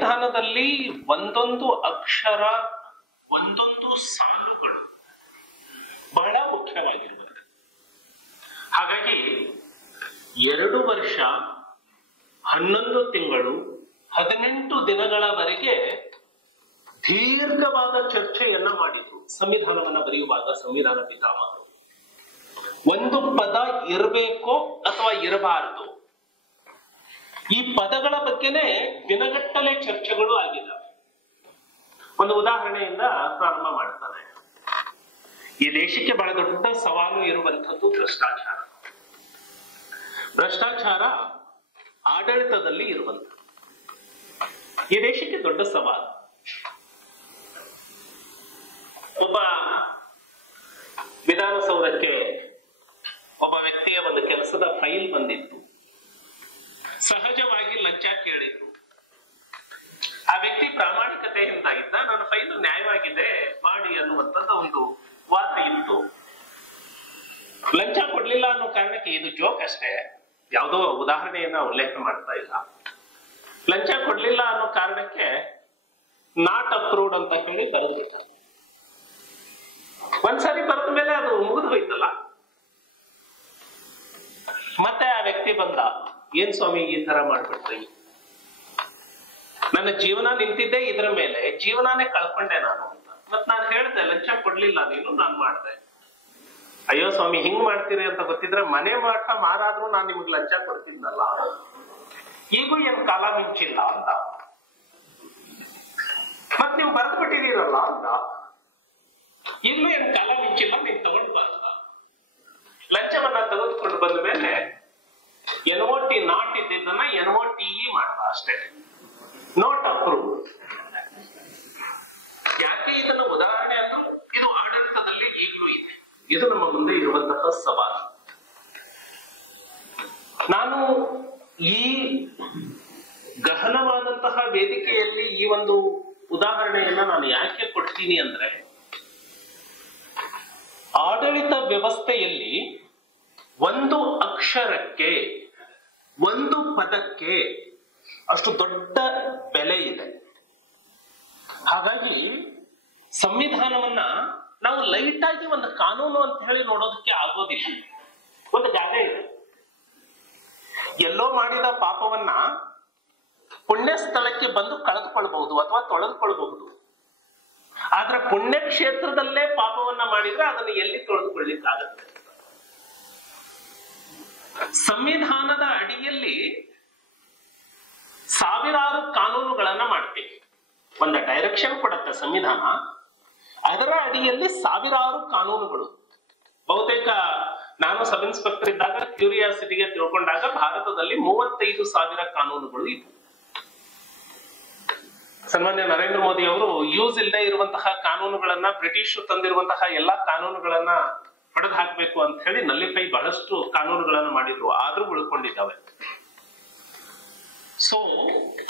ಸಂವಿಧಾನದಲ್ಲಿ ಒಂದೊಂದು ಅಕ್ಷರ, ಒಂದೊಂದು ಸಾಲುಗಳು ಬಹಳ ಮುಖ್ಯವಾಗಿರುತ್ತದೆ. ಹಾಗಾಗಿ 2 ವರ್ಷ 11 ತಿಂಗಳು 18 ದಿನಗಳವರೆಗೆ ದೀರ್ಘವಾದ ಚರ್ಚೆಯನ್ನ ಮಾಡಿದ್ರು ಸಂವಿಧಾನವನ್ನ ಬರೆಯುವಾಗ. ಸಂವಿಧಾನ ಪಿತಾಮಹರು ಒಂದು ಪದ ಇರಬೇಕೋ ಅಥವಾ ಇರಬಾರದು, ಈ ಪದಗಳ ಬಗ್ಗೆನೇ ದಿನಗಟ್ಟಲೆ ಚರ್ಚೆಗಳು ಆಗಿದ್ದಾವೆ. ಒಂದು ಉದಾಹರಣೆಯಿಂದ ಪ್ರಾರಂಭ ಮಾಡ್ತಾನೆ. ಈ ದೇಶಕ್ಕೆ ಬಹಳ ದೊಡ್ಡ ಸವಾಲು ಇರುವಂಥದ್ದು ಭ್ರಷ್ಟಾಚಾರ. ಭ್ರಷ್ಟಾಚಾರ ಆಡಳಿತದಲ್ಲಿ ಇರುವಂಥದ್ದು ಈ ದೇಶಕ್ಕೆ ದೊಡ್ಡ ಸವಾಲು. ಒಬ್ಬ ವಿಧಾನಸೌಧಕ್ಕೆ ಒಬ್ಬ ವ್ಯಕ್ತಿಯ ಒಂದು ಕೆಲಸದ ಫೈಲ್ ಬಂದಿತ್ತು. ಸಹಜವಾಗಿ ಲಂಚ ಕೇಳಿದ್ರು. ಆ ವ್ಯಕ್ತಿ ಪ್ರಾಮಾಣಿಕತೆಯಿಂದ ಇದ್ದ, ನನ್ನ ಫೈಲ್ ನ್ಯಾಯವಾಗಿದೆ ಮಾಡಿ ಅನ್ನುವಂಥದ್ದು ಒಂದು ವಾದ ಇತ್ತು. ಲಂಚ ಕೊಡ್ಲಿಲ್ಲ ಅನ್ನೋ ಕಾರಣಕ್ಕೆ, ಇದು ಜೋಕ್ ಅಷ್ಟೇ, ಯಾವುದೋ ಉದಾಹರಣೆಯನ್ನ ಉಲ್ಲೇಖ ಮಾಡ್ತಾ ಇಲ್ಲ, ಲಂಚ ಕೊಡ್ಲಿಲ್ಲ ಅನ್ನೋ ಕಾರಣಕ್ಕೆ ನಾಟ್ ಅಪ್ರೂವ್ಡ್ ಅಂತ ಹೇಳಿ ಬರೆದ್ಬಿಟ್ಟ. ಒಂದ್ಸರಿ ಬರೆದ ಮೇಲೆ ಅದು ಮುಗಿದು ಹೋಯ್ತಲ್ಲ. ಮತ್ತೆ ಆ ವ್ಯಕ್ತಿ ಬಂದ, ಏನ್ ಸ್ವಾಮಿ ಈ ತರ ಮಾಡ್ಬಿಟ್ರಿ, ನನ್ನ ಜೀವನ ನಿಂತಿದ್ದೆ ಇದರ ಮೇಲೆ, ಜೀವನಾನೇ ಕಳ್ಕೊಂಡೆ ನಾನು ಅಂತ. ಮತ್ ನಾನು ಹೇಳ್ದೆ ಲಂಚ ಕೊಡ್ಲಿಲ್ಲ ನೀನು, ನಾನ್ ಮಾಡ್ದೆ. ಅಯ್ಯೋ ಸ್ವಾಮಿ ಹಿಂಗ್ ಮಾಡ್ತೀರಿ ಅಂತ ಗೊತ್ತಿದ್ರೆ ಮನೆ ಮಾಟ ಮಾರಾದ್ರೂ ನಾನ್ ನಿಮ್ಗೆ ಲಂಚ ಕೊಡ್ತಿದ್ನಲ್ಲ, ಈಗೂ ಏನ್ ಕಾಲ ಮಿಂಚಿಲ್ಲ ಅಂತ. ಮತ್ ನೀವು ಬರೆದು ಬಿಟ್ಟಿದ್ದೀರಲ್ಲ ಅಂತ, ಈಗಲೂ ಏನ್ ಕಾಲ ಮಿಂಚಿಲ್ಲ, ನೀನ್ ತಗೊಂಡ್ ಬರಲ್ಲ. ಲಂಚವನ್ನ ತೆಗೆದುಕೊಂಡು ಬಂದ ಮೇಲೆ NOT ನಾಟ್ ಇದ್ದಿದ್ದನ್ನ NOTE ಮಾಡ್ದ ಅಷ್ಟೇ, ನೋಟ್ ಅಪ್ರೂವ್. ಯಾಕೆ ಇದನ್ನ ಉದಾಹರಣೆ ಅಂದ್ರೂ ಇದು ಆಡಳಿತದಲ್ಲಿ ಈಗಲೂ ಇದೆ. ಇದು ನಮ್ಮ ಮುಂದೆ ಇರುವಂತಹ ಸವಾಲು. ನಾನು ಈ ಗಹನವಾದಂತಹ ವೇದಿಕೆಯಲ್ಲಿ ಈ ಒಂದು ಉದಾಹರಣೆಯನ್ನ ನಾನು ಯಾಕೆ ಕೊಡ್ತೀನಿ ಅಂದ್ರೆ, ಆಡಳಿತ ವ್ಯವಸ್ಥೆಯಲ್ಲಿ ಒಂದು ಅಕ್ಷರಕ್ಕೆ, ಒಂದು ಪದಕ್ಕೆ ಅಷ್ಟು ದೊಡ್ಡ ಬೆಲೆ ಇದೆ. ಹಾಗಾಗಿ ಸಂವಿಧಾನವನ್ನ ನಾವು ಲೈಟ್ ಆಗಿ ಒಂದು ಕಾನೂನು ಅಂತ ಹೇಳಿ ನೋಡೋದಕ್ಕೆ ಆಗೋದಿಲ್ಲ. ಒಂದು ಜಾಗ ಇದೆ, ಎಲ್ಲೋ ಮಾಡಿದ ಪಾಪವನ್ನ ಪುಣ್ಯ ಸ್ಥಳಕ್ಕೆ ಬಂದು ಕಳೆದುಕೊಳ್ಬಹುದು ಅಥವಾ ತೊಳೆದುಕೊಳ್ಬಹುದು. ಆದ್ರೆ ಪುಣ್ಯ ಕ್ಷೇತ್ರದಲ್ಲೇ ಪಾಪವನ್ನ ಮಾಡಿದ್ರೆ ಅದನ್ನು ಎಲ್ಲಿ ತೊಳೆದುಕೊಳ್ಳಿಕ್ಕಾಗತ್ತೆ? ಸಂವಿಧಾನದ ಅಡಿಯಲ್ಲಿ ಸಾವಿರಾರು ಕಾನೂನುಗಳನ್ನ ಮಾಡ್ತೀವಿ. ಒಂದು ಡೈರೆಕ್ಷನ್ ಕೊಡುತ್ತೆ ಸಂವಿಧಾನ, ಅದರ ಅಡಿಯಲ್ಲಿ ಸಾವಿರಾರು ಕಾನೂನುಗಳು. ಬಹುತೇಕ ನಾನು ಸಬ್ ಇನ್ಸ್ಪೆಕ್ಟರ್ ಇದ್ದಾಗ ಕ್ಯೂರಿಯಾಸಿಟಿಗೆ ತಿಳ್ಕೊಂಡಾಗ ಭಾರತದಲ್ಲಿ 35,000 ಕಾನೂನುಗಳು ಇದ್ವು. ಸನ್ಮಾನ್ಯ ನರೇಂದ್ರ ಮೋದಿ ಅವರು ಯೂಸ್ ಇಲ್ಲದೆ ಇರುವಂತಹ ಕಾನೂನುಗಳನ್ನ, ಬ್ರಿಟಿಷ್ ತಂದಿರುವಂತಹ ಎಲ್ಲಾ ಕಾನೂನುಗಳನ್ನ ಹೊಡೆದು ಹಾಕ್ಬೇಕು ಅಂತ ಹೇಳಿ ನಲ್ಲಿಫೈ ಬಹಳಷ್ಟು ಕಾನೂನುಗಳನ್ನು ಮಾಡಿದ್ರು, ಆದ್ರೂ ಉಳ್ಕೊಂಡಿದ್ದಾವೆ. ಸೊ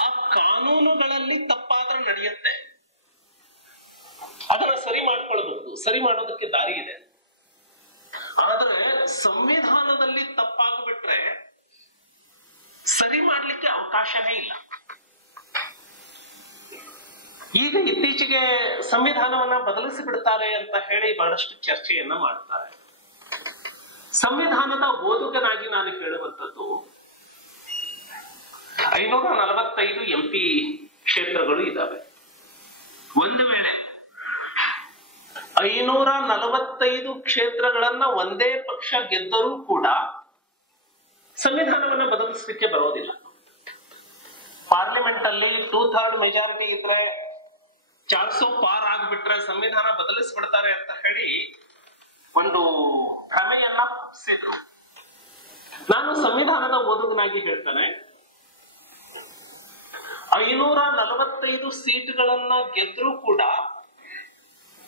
ಆ ಕಾನೂನುಗಳಲ್ಲಿ ತಪ್ಪಾದ್ರೆ ನಡೆಯುತ್ತೆ, ಅದನ್ನ ಸರಿ ಮಾಡ್ಕೊಳ್ಬಹುದು, ಸರಿ ಮಾಡೋದಕ್ಕೆ ದಾರಿ ಇದೆ. ಆದ್ರೆ ಸಂವಿಧಾನದಲ್ಲಿ ತಪ್ಪಾಗ್ಬಿಟ್ರೆ ಸರಿ ಮಾಡ್ಲಿಕ್ಕೆ ಅವಕಾಶನೇ ಇಲ್ಲ. ಈಗ ಇತ್ತೀಚೆಗೆ ಸಂವಿಧಾನವನ್ನ ಬದಲಿಸಿ ಬಿಡ್ತಾರೆ ಅಂತ ಹೇಳಿ ಬಹಳಷ್ಟು ಚರ್ಚೆಯನ್ನ ಮಾಡ್ತಾರೆ. ಸಂವಿಧಾನದ ಓದುಗನಾಗಿ ನಾನು ಹೇಳುವಂಥದ್ದು, 545 MP ಕ್ಷೇತ್ರಗಳು ಇದ್ದಾವೆ. ಒಂದು ವೇಳೆ 545 ಕ್ಷೇತ್ರಗಳನ್ನ ಒಂದೇ ಪಕ್ಷ ಗೆದ್ದರೂ ಕೂಡ ಸಂವಿಧಾನವನ್ನ ಬದಲಿಸಲಿಕ್ಕೆ ಬರೋದಿಲ್ಲ. ಪಾರ್ಲಿಮೆಂಟ್ ಅಲ್ಲಿ 2/3 ಮೆಜಾರಿಟಿ ಇದ್ರೆ, 400 ಪಾರ್ ಆಗ್ಬಿಟ್ರೆ ಸಂವಿಧಾನ ಬದಲಿಸ್ಬಿಡ್ತಾರೆ ಅಂತ ಹೇಳಿ ಒಂದು ಭ್ರಮೆಯನ್ನ ಹುಟ್ಟಿಸಿದ್ರು. ನಾನು ಸಂವಿಧಾನದ ಓದುಗನಾಗಿ ಹೇಳ್ತೇನೆ, 545 ಸೀಟ್ಗಳನ್ನ ಗೆದ್ರೂ ಕೂಡ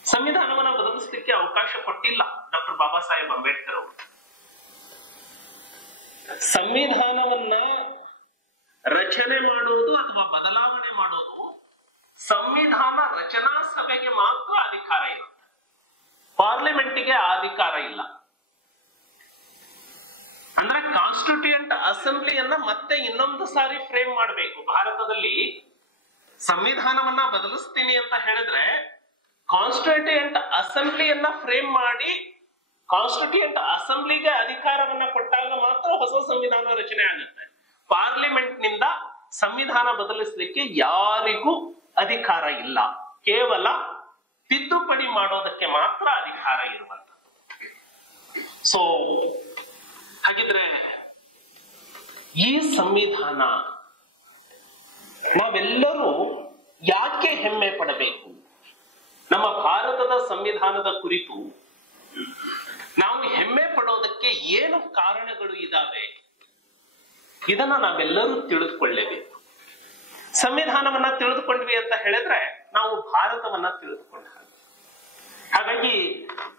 ಸಂವಿಧಾನವನ್ನ ಬದಲಿಸಲಿಕ್ಕೆ ಅವಕಾಶ ಕೊಟ್ಟಿಲ್ಲ ಡಾಕ್ಟರ್ ಬಾಬಾ ಸಾಹೇಬ್ ಅಂಬೇಡ್ಕರ್ ಅವರು. ಸಂವಿಧಾನವನ್ನ ರಚನೆ ಮಾಡುವುದು ಅಥವಾ ಬದಲಾವಣೆ ಮಾಡುವುದು ಸಂವಿಧಾನ ರಚನಾ ಸಭೆಗೆ ಮಾತ್ರ ಅಧಿಕಾರ ಇರುತ್ತೆ, ಪಾರ್ಲಿಮೆಂಟ್ಗೆ ಆ ಅಧಿಕಾರ ಇಲ್ಲ. ಅಂದ್ರೆ ಕಾನ್ಸ್ಟಿಟ್ಯೂಯೆಂಟ್ ಅಸೆಂಬ್ಲಿಯನ್ನ ಮತ್ತೆ ಇನ್ನೊಂದು ಸಾರಿ ಫ್ರೇಮ್ ಮಾಡಬೇಕು. ಭಾರತದಲ್ಲಿ ಸಂವಿಧಾನವನ್ನ ಬದಲಿಸ್ತೀನಿ ಅಂತ ಹೇಳಿದ್ರೆ ಕಾನ್ಸ್ಟಿಟ್ಯೂಯೆಂಟ್ ಅಸೆಂಬ್ಲಿಯನ್ನ ಫ್ರೇಮ್ ಮಾಡಿ ಕಾನ್ಸ್ಟಿಟ್ಯೂಯೆಂಟ್ ಅಸೆಂಬ್ಲಿಗೆ ಅಧಿಕಾರವನ್ನ ಕೊಟ್ಟಾಗ ಮಾತ್ರ ಹೊಸ ಸಂವಿಧಾನ ರಚನೆ ಆಗುತ್ತೆ. ಪಾರ್ಲಿಮೆಂಟ್ ನಿಂದ ಸಂವಿಧಾನ ಬದಲಿಸಲಿಕ್ಕೆ ಯಾರಿಗೂ ಅಧಿಕಾರ ಇಲ್ಲ. ಕೇವಲ ತಿದ್ದುಪಡಿ ಮಾಡೋದಕ್ಕೆ ಮಾತ್ರ ಅಧಿಕಾರ ಇರುವಂತದ್ದು. ಸೊ ಹಾಗಿದ್ರೆ ಈ ಸಂವಿಧಾನ ನಾವೆಲ್ಲರೂ ಯಾಕೆ ಹೆಮ್ಮೆ ಪಡಬೇಕು? ನಮ್ಮ ಭಾರತದ ಸಂವಿಧಾನದ ಕುರಿತು ನಾವು ಹೆಮ್ಮೆ ಪಡೋದಕ್ಕೆ ಏನು ಕಾರಣಗಳು ಇದಾವೆ? ಇದನ್ನ ನಾವೆಲ್ಲರೂ ತಿಳಿದುಕೊಳ್ಳಲೇಬೇಕು. ಸಂವಿಧಾನವನ್ನ ತಿಳಿದುಕೊಂಡ್ವಿ ಅಂತ ಹೇಳಿದ್ರೆ ನಾವು ಭಾರತವನ್ನ ತಿಳಿದುಕೊಂಡ ಹಾಗಾಗಿ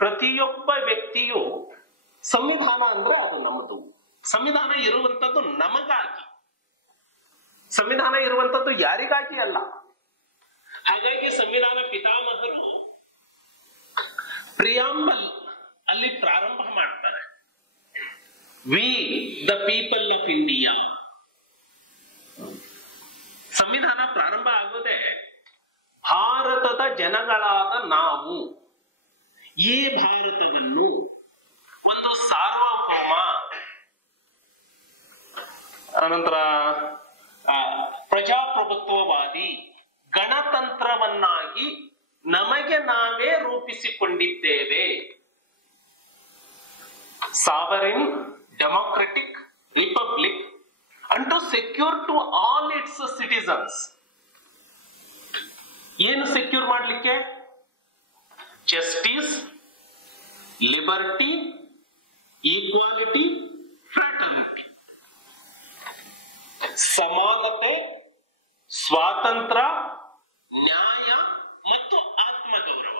ಪ್ರತಿಯೊಬ್ಬ ವ್ಯಕ್ತಿಯು ಸಂವಿಧಾನ ಅಂದ್ರೆ ಅದು ನಮ್ಮದು. ಸಂವಿಧಾನ ಇರುವಂತದ್ದು ನಮಗಾಗಿ, ಸಂವಿಧಾನ ಇರುವಂತದ್ದು ಯಾರಿಗಾಗಿ ಅಲ್ಲ. ಹಾಗಾಗಿ ಸಂವಿಧಾನ ಪಿತಾಮಹರು ಪ್ರಿಯಾಂಬಲ್ ಅಲ್ಲಿ ಪ್ರಾರಂಭ ಮಾಡ್ತಾರೆ. We the people of India. ಸಂವಿಧಾನ ಪ್ರಾರಂಭ ಆಗೋದೇ ಭಾರತದ ಜನಗಳಾದ ನಾವು ಈ ಭಾರತವನ್ನು ಒಂದು ಸಾರ್ವಭೌಮ, ಅನಂತರ ಪ್ರಜಾಪ್ರಭುತ್ವವಾದಿ ಗಣತಂತ್ರವನ್ನಾಗಿ ನಮಗೆ ನಾವೇ ರೂಪಿಸಿಕೊಂಡಿದ್ದೇವೆ. Sovereign democratic republic and to secure to all its citizens. ಏನು ಸೆಕ್ಯೂರ್ ಮಾಡಲಿಕ್ಕೆ? Justice, liberty, equality, fraternity. ಸಮಾನತೆ, ಸ್ವಾತಂತ್ರ್ಯ, ನ್ಯಾಯ ಮತ್ತು ಆತ್ಮಗೌರವ.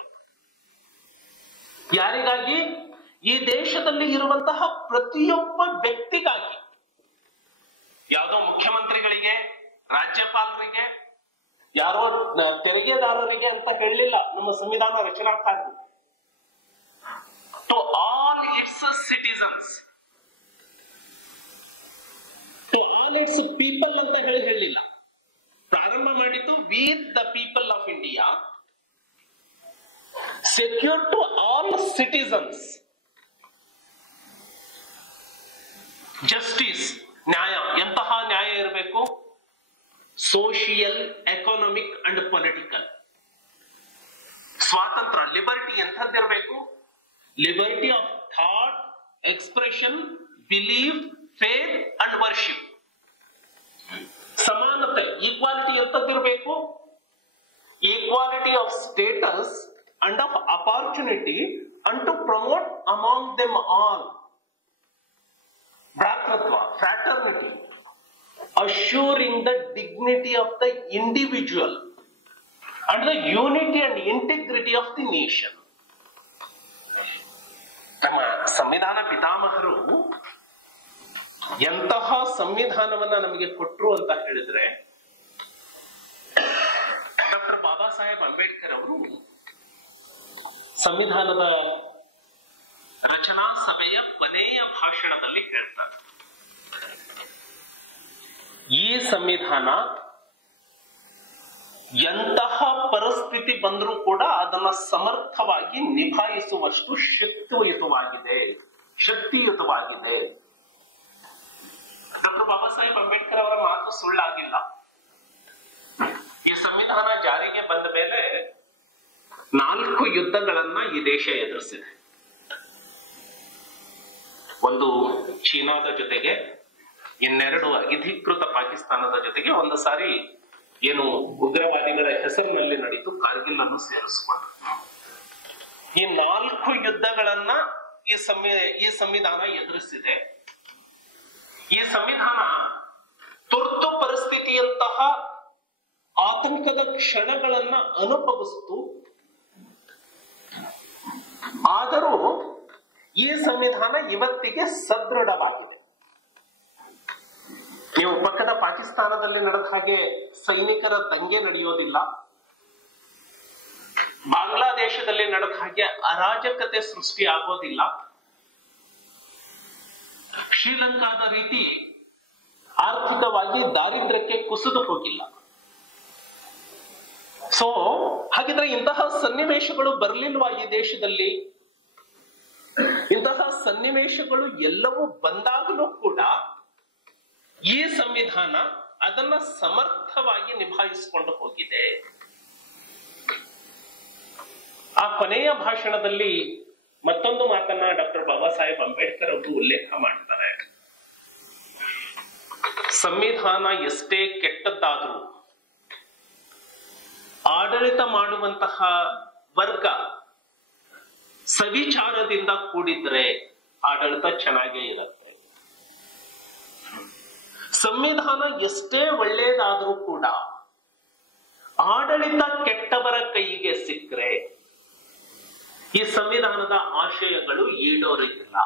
ಯಾರಿಗಾಗಿ? ಈ ದೇಶದಲ್ಲಿ ಇರುವಂತಹ ಪ್ರತಿಯೊಬ್ಬ ವ್ಯಕ್ತಿಗಾಗಿ. ಯಾವುದೋ ಮುಖ್ಯಮಂತ್ರಿಗಳಿಗೆ, ರಾಜ್ಯಪಾಲರಿಗೆ, ಯಾರೋ ತೆರಿಗೆದಾರರಿಗೆ ಅಂತ ಹೇಳಲಿಲ್ಲ ನಮ್ಮ ಸಂವಿಧಾನ ರಚನಾಕಾರರು. To all its citizens, to all its people ಅಂತ ಹೇಳಿಲ್ಲ. ಪ್ರಾರಂಭ ಮಾಡಿದ್ದು with the people of India, secure to all citizens. Justice, ನ್ಯಾಯ. ಎಂತಹ ನ್ಯಾಯ ಇರಬೇಕು? Social, economic and political. ಸ್ವಾತಂತ್ರ್ಯ, ಲಿಬರ್ಟಿ ಎಂಥದ್ದಿರಬೇಕು? Liberty of thought, expression, belief, faith and worship. ಸಮಾನತೆ, ಈಕ್ವಾಲಿಟಿ ಎಂಥದ್ದಿರಬೇಕು? Equality of status and of opportunity and to promote among them all. ಭ್ರಾತೃತ್ವ, fraternity, assuring the dignity of the individual and the unity and integrity of the nation. ನಮ್ಮ ಸಂವಿಧಾನ ಪಿತಾಮಹರು ಎಂತಹ ಸಂವಿಧಾನವನ್ನ ನಮಗೆ ಕೊಟ್ಟರು ಅಂತ ಹೇಳಿದ್ರೆ, ಡಾಕ್ಟರ್ ಬಾಬಾ ಸಾಹೇಬ್ ಅಂಬೇಡ್ಕರ್ ಅವರು ಸಂವಿಧಾನದ ರಚನಾ ಸಭೆಯ ಕೊನೆಯ ಭಾಷಣದಲ್ಲಿ ಹೇಳ್ತಾರೆ, ಈ ಸಂವಿಧಾನ ಎಂತಹ ಪರಿಸ್ಥಿತಿ ಬಂದರೂ ಕೂಡ ಅದನ್ನ ಸಮರ್ಥವಾಗಿ ನಿಭಾಯಿಸುವಷ್ಟು ಶಕ್ತಿಯುತವಾಗಿದೆ. ಡಾಕ್ಟರ್ ಬಾಬಾ ಸಾಹೇಬ್ ಅಂಬೇಡ್ಕರ್ ಅವರ ಮಾತು ಸುಳ್ಳಾಗಿಲ್ಲ. ಈ ಸಂವಿಧಾನ ಜಾರಿಗೆ ಬಂದ ಮೇಲೆ 4 ಯುದ್ಧಗಳನ್ನ ಈ ದೇಶ ಎದುರಿಸಿದೆ. ಒಂದು ಚೀನಾದ ಜೊತೆಗೆ, ಇನ್ನೆರಡು ಅಧಿಕೃತ ಪಾಕಿಸ್ತಾನದ ಜೊತೆಗೆ, ಒಂದು ಸಾರಿ ಏನು ಉಗ್ರವಾದಿಗಳ ಹೆಸರಿನಲ್ಲಿ ನಡೀತು, ಕಾರ್ಗಿಲ್ ಅನ್ನು ಸೇರಿಸಿಕೊಂಡು. ಈ 4 ಯುದ್ಧಗಳನ್ನ ಈ ಸಂವಿಧಾನ ಎದುರಿಸಿದೆ. ಈ ಸಂವಿಧಾನ ತುರ್ತು ಪರಿಸ್ಥಿತಿಯಂತಹ ಆತಂಕದ ಕ್ಷಣಗಳನ್ನ ಅನುಭವಿಸಿತು. ಆದರೂ ಈ ಸಂವಿಧಾನ ಇವತ್ತಿಗೆ ಸದೃಢವಾಗಿದೆ. ನೀವು ಪಕ್ಕದ ಪಾಕಿಸ್ತಾನದಲ್ಲಿ ನಡೆದ ಹಾಗೆ ಸೈನಿಕರ ದಂಗೆ ನಡೆಯೋದಿಲ್ಲ. ಬಾಂಗ್ಲಾದೇಶದಲ್ಲಿ ನಡೆದ ಹಾಗೆ ಅರಾಜಕತೆ ಸೃಷ್ಟಿ ಆಗೋದಿಲ್ಲ. ಶ್ರೀಲಂಕಾದ ರೀತಿ ಆರ್ಥಿಕವಾಗಿ ದಾರಿದ್ರ್ಯಕ್ಕೆ ಕುಸಿದು ಹೋಗಿಲ್ಲ. ಸೊ ಹಾಗಿದ್ರೆ ಇಂತಹ ಸನ್ನಿವೇಶಗಳು ಬರಲಿಲ್ವಾ ಈ ದೇಶದಲ್ಲಿ? ಇಂತಹ ಸನ್ನಿವೇಶಗಳು ಎಲ್ಲವೂ ಬಂದಾಗಲೂ ಕೂಡ ಈ ಸಂವಿಧಾನ ಅದನ್ನ ಸಮರ್ಥವಾಗಿ ನಿಭಾಯಿಸಿಕೊಂಡು ಹೋಗಿದೆ. ಆ ಕೊನೆಯ ಭಾಷಣದಲ್ಲಿ ಮತ್ತೊಂದು ಮಾತನ್ನ ಡಾಕ್ಟರ್ ಬಾಬಾ ಸಾಹೇಬ್ ಅಂಬೇಡ್ಕರ್ ಅವರು ಉಲ್ಲೇಖ ಮಾಡ್ತಾರೆ. ಸಂವಿಧಾನ ಎಷ್ಟೇ ಕೆಟ್ಟದ್ದಾದರೂ ಆಡಳಿತ ಮಾಡುವಂತಹ ವರ್ಗ ಸವಿಚಾರದಿಂದ ಕೂಡಿದ್ರೆ ಆಡಳಿತ ಚೆನ್ನಾಗೇ ಇರುತ್ತೆ. ಸಂವಿಧಾನ ಎಷ್ಟೇ ಒಳ್ಳೆಯದಾದರೂ ಕೂಡ ಆಡಳಿತ ಕೆಟ್ಟವರ ಕೈಗೆ ಸಿಕ್ಕರೆ ಈ ಸಂವಿಧಾನದ ಆಶಯಗಳು ಈಡೇರೋದಿಲ್ಲ.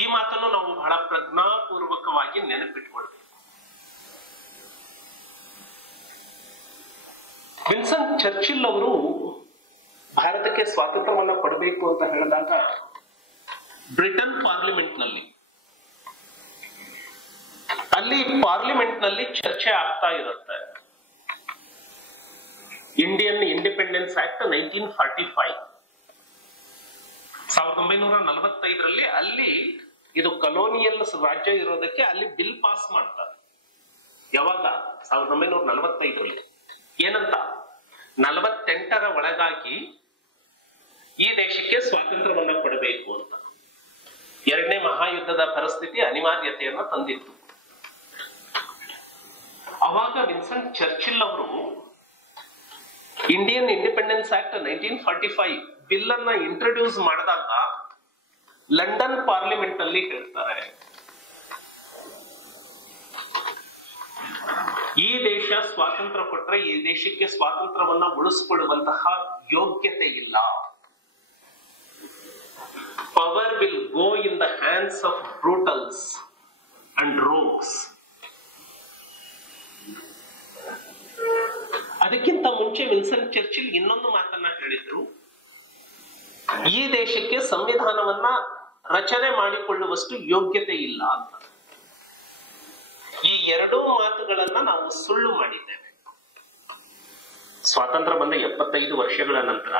ಈ ಮಾತನ್ನು ನಾವು ಬಹಳ ಪ್ರಜ್ಞಾಪೂರ್ವಕವಾಗಿ ನೆನಪಿಟ್ಕೊಳ್ಬೇಕು. ವಿನ್ಸನ್ ಚರ್ಚಿಲ್ ಅವರು ಭಾರತಕ್ಕೆ ಸ್ವಾತಂತ್ರ್ಯವನ್ನ ಕೊಡಬೇಕು ಅಂತ ಹೇಳಿದಾಗ ಬ್ರಿಟನ್ ಪಾರ್ಲಿಮೆಂಟ್ ನಲ್ಲಿ ಚರ್ಚೆ ಆಗ್ತಾ ಇರುತ್ತೆ. ಇಂಡಿಯನ್ ಇಂಡಿಪೆಂಡೆನ್ಸ್ ಆಕ್ಟ್ 1945 1945ರಲ್ಲಿ ಅಲ್ಲಿ ಇದು ಕಲೋನಿಯಲ್ ರಾಜ್ಯ ಇರೋದಕ್ಕೆ ಅಲ್ಲಿ ಬಿಲ್ ಪಾಸ್ ಮಾಡ್ತಾರೆ. ಯಾವಾಗ? 1945ರಲ್ಲಿ. ಏನಂತ? 48ರ ಒಳಗಾಗಿ ಈ ದೇಶಕ್ಕೆ ಸ್ವಾತಂತ್ರ್ಯವನ್ನ ಕೊಡಬೇಕು ಅಂತ. ಎರಡನೇ ಮಹಾಯುದ್ಧದ ಪರಿಸ್ಥಿತಿ ಅನಿವಾರ್ಯತೆಯನ್ನ ತಂದಿತ್ತು. ಅವಾಗ ವಿನ್ಸನ್ ಚರ್ಚಿಲ್ ಅವರು ಇಂಡಿಯನ್ ಇಂಡಿಪೆಂಡೆನ್ಸ್ ಆಕ್ಟ್ 1945 ಬಿಲ್ ಅನ್ನ ಇಂಟ್ರೊಡ್ಯೂಸ್ ಮಾಡಿದಾಗ ಲಂಡನ್ ಪಾರ್ಲಿಮೆಂಟ್ ಅಲ್ಲಿ ಹೇಳ್ತಾರೆ, ಈ ದೇಶ ಸ್ವಾತಂತ್ರ್ಯ ಕೊಟ್ರೆ ಈ ದೇಶಕ್ಕೆ ಸ್ವಾತಂತ್ರ್ಯವನ್ನ ಉಳಿಸಿಕೊಳ್ಳುವಂತಹ ಯೋಗ್ಯತೆ ಇಲ್ಲ. Power will go in the hands of brutals and rogues. ಅದಕ್ಕಿಂತ ಮುಂಚೆ ವಿನ್ಸನ್ ಚರ್ಚಿಲ್ ಇನ್ನೊಂದು ಮಾತನ್ನ ಹೇಳಿದ್ರು, ಈ ದೇಶಕ್ಕೆ ಸಂವಿಧಾನವನ್ನ ರಚನೆ ಮಾಡಿಕೊಳ್ಳುವಷ್ಟು ಯೋಗ್ಯತೆ ಇಲ್ಲ ಅಂತ. ಈ ಎರಡೂ ಮಾತುಗಳನ್ನ ನಾವು ಸುಳ್ಳು ಮಾಡಿದ್ದೇವೆ. ಸ್ವಾತಂತ್ರ್ಯ ಬಂದ 75 ವರ್ಷಗಳ ನಂತರ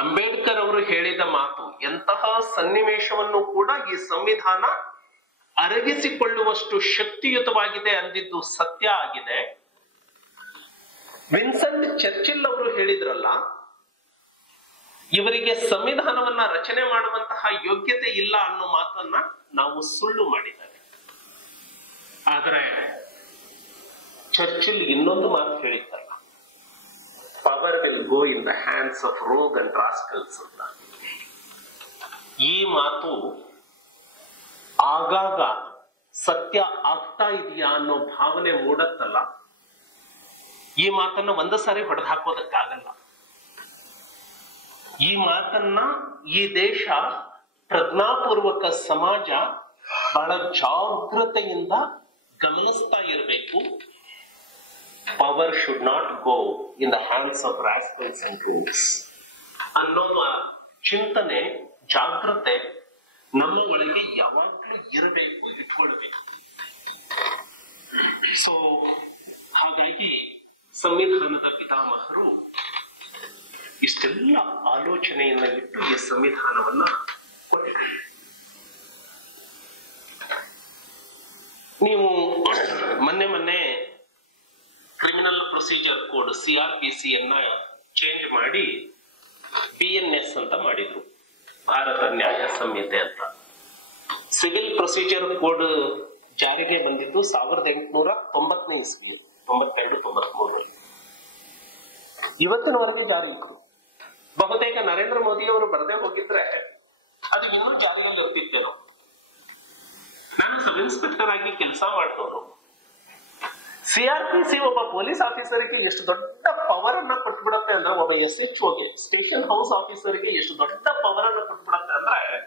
ಅಂಬೇಡ್ಕರ್ ಅವರು ಹೇಳಿದ ಮಾತು ಎಂತಹ ಸನ್ನಿವೇಶವನ್ನು ಕೂಡ ಈ ಸಂವಿಧಾನ ಅರಗಿಸಿಕೊಳ್ಳುವಷ್ಟು ಶಕ್ತಿಯುತವಾಗಿದೆ ಅಂದಿದ್ದು ಸತ್ಯ ಆಗಿದೆ. ವಿನ್ಸೆಂಟ್ ಚರ್ಚಿಲ್ ಅವರು ಹೇಳಿದ್ರಲ್ಲ, ಇವರಿಗೆ ಸಂವಿಧಾನವನ್ನ ರಚನೆ ಮಾಡುವಂತಹ ಯೋಗ್ಯತೆ ಇಲ್ಲ ಅನ್ನೋ ಮಾತನ್ನ ನಾವು ಸುಳ್ಳು ಮಾಡಿದ್ದೇವೆ. ಆದ್ರೆ ಚರ್ಚಿಲ್ ಇನ್ನೊಂದು ಮಾತು ಹೇಳಿದ್ದಲ್ಲ, power will go in the hands of ರೋಗ್ ಅಂಡ್ ರಾಸ್ಕಲ್ಸ್ ಅಂತ. ಈ ಮಾತು ಆಗಾಗ ಸತ್ಯ ಆಗ್ತಾ ಇದೆಯಾ ಅನ್ನೋ ಭಾವನೆ ಮೂಡತ್ತಲ್ಲ, ಈ ಮಾತನ್ನ ಒಂದು ಸಾರಿ ಹೊಡೆದು ಹಾಕೋದಕ್ಕಾಗಲ್ಲ. ಈ ಮಾತನ್ನ ಈ ದೇಶ, ಪ್ರಜ್ಞಾಪೂರ್ವಕ ಸಮಾಜ ಬಹಳ ಜಾಗೃತೆಯಿಂದ ಗಮನಿಸ್ತಾ ಇರಬೇಕು. Power should not go in the hands of rascals and rules ಅನ್ನೋ ಚಿಂತನೆ, ಜಾಗೃತೆ ನಮ್ಮ ಒಳಗೆ ಯಾವಾಗ್ಲೂ ಇರಬೇಕು, ಇಟ್ಕೊಳ್ಬೇಕು. ಸೊ ಹಾಗಾಗಿ ಸಂವಿಧಾನದ ಪಿತಾಮಹರು ಇಷ್ಟೆಲ್ಲ ಆಲೋಚನೆಯನ್ನ ಇಟ್ಟು ಈ ಸಂವಿಧಾನವನ್ನ ಕೊಟ್ಟಿದ್ದಾರೆ. ನೀವು ಮೊನ್ನೆ ಕ್ರಿಮಿನಲ್ ಪ್ರೊಸೀಜರ್ ಕೋಡ್ CRPC ಯನ್ನ ಚೇಂಜ್ ಮಾಡಿ BNS ಅಂತ ಮಾಡಿದ್ರು, ಭಾರತ ನ್ಯಾಯ ಸಂಹಿತೆ ಅಂತ. ಸಿವಿಲ್ ಪ್ರೊಸೀಜರ್ ಕೋಡ್ ಜಾರಿಗೆ ಬಂದಿದ್ದು 1890 ಇಸ್ವಿ, 92-93. ಇವತ್ತಿನವರೆಗೆ ಜಾರಿ ಇತ್ತು. ಬಹುತೇಕ ನರೇಂದ್ರ ಮೋದಿ ಅವರು ಬರದೇ ಹೋಗಿದ್ರೆ ಅದು ಇನ್ನೂ ಜಾರಿಯಲ್ಲಿ ಇರ್ತಿತ್ತೇನೋ. ನಾನು ಸಬ್ ಇನ್ಸ್ಪೆಕ್ಟರ್ ಆಗಿ ಕೆಲಸ ಮಾಡಿದವರು. CRPC ಒಬ್ಬ ಪೊಲೀಸ್ ಆಫೀಸರ್ಗೆ ಎಷ್ಟು ದೊಡ್ಡ ಪವರ್ ಅನ್ನ ಕೊಟ್ಬಿಡತ್ತೆ ಅಂದ್ರೆ, ಒಬ್ಬ SHOಗೆ, ಸ್ಟೇಷನ್ ಹೌಸ್ ಆಫೀಸರ್ಗೆ ಎಷ್ಟು ದೊಡ್ಡ ಪವರ್ ಅನ್ನ ಕೊಟ್ಬಿಡತ್ತೆ ಅಂದ್ರೆ,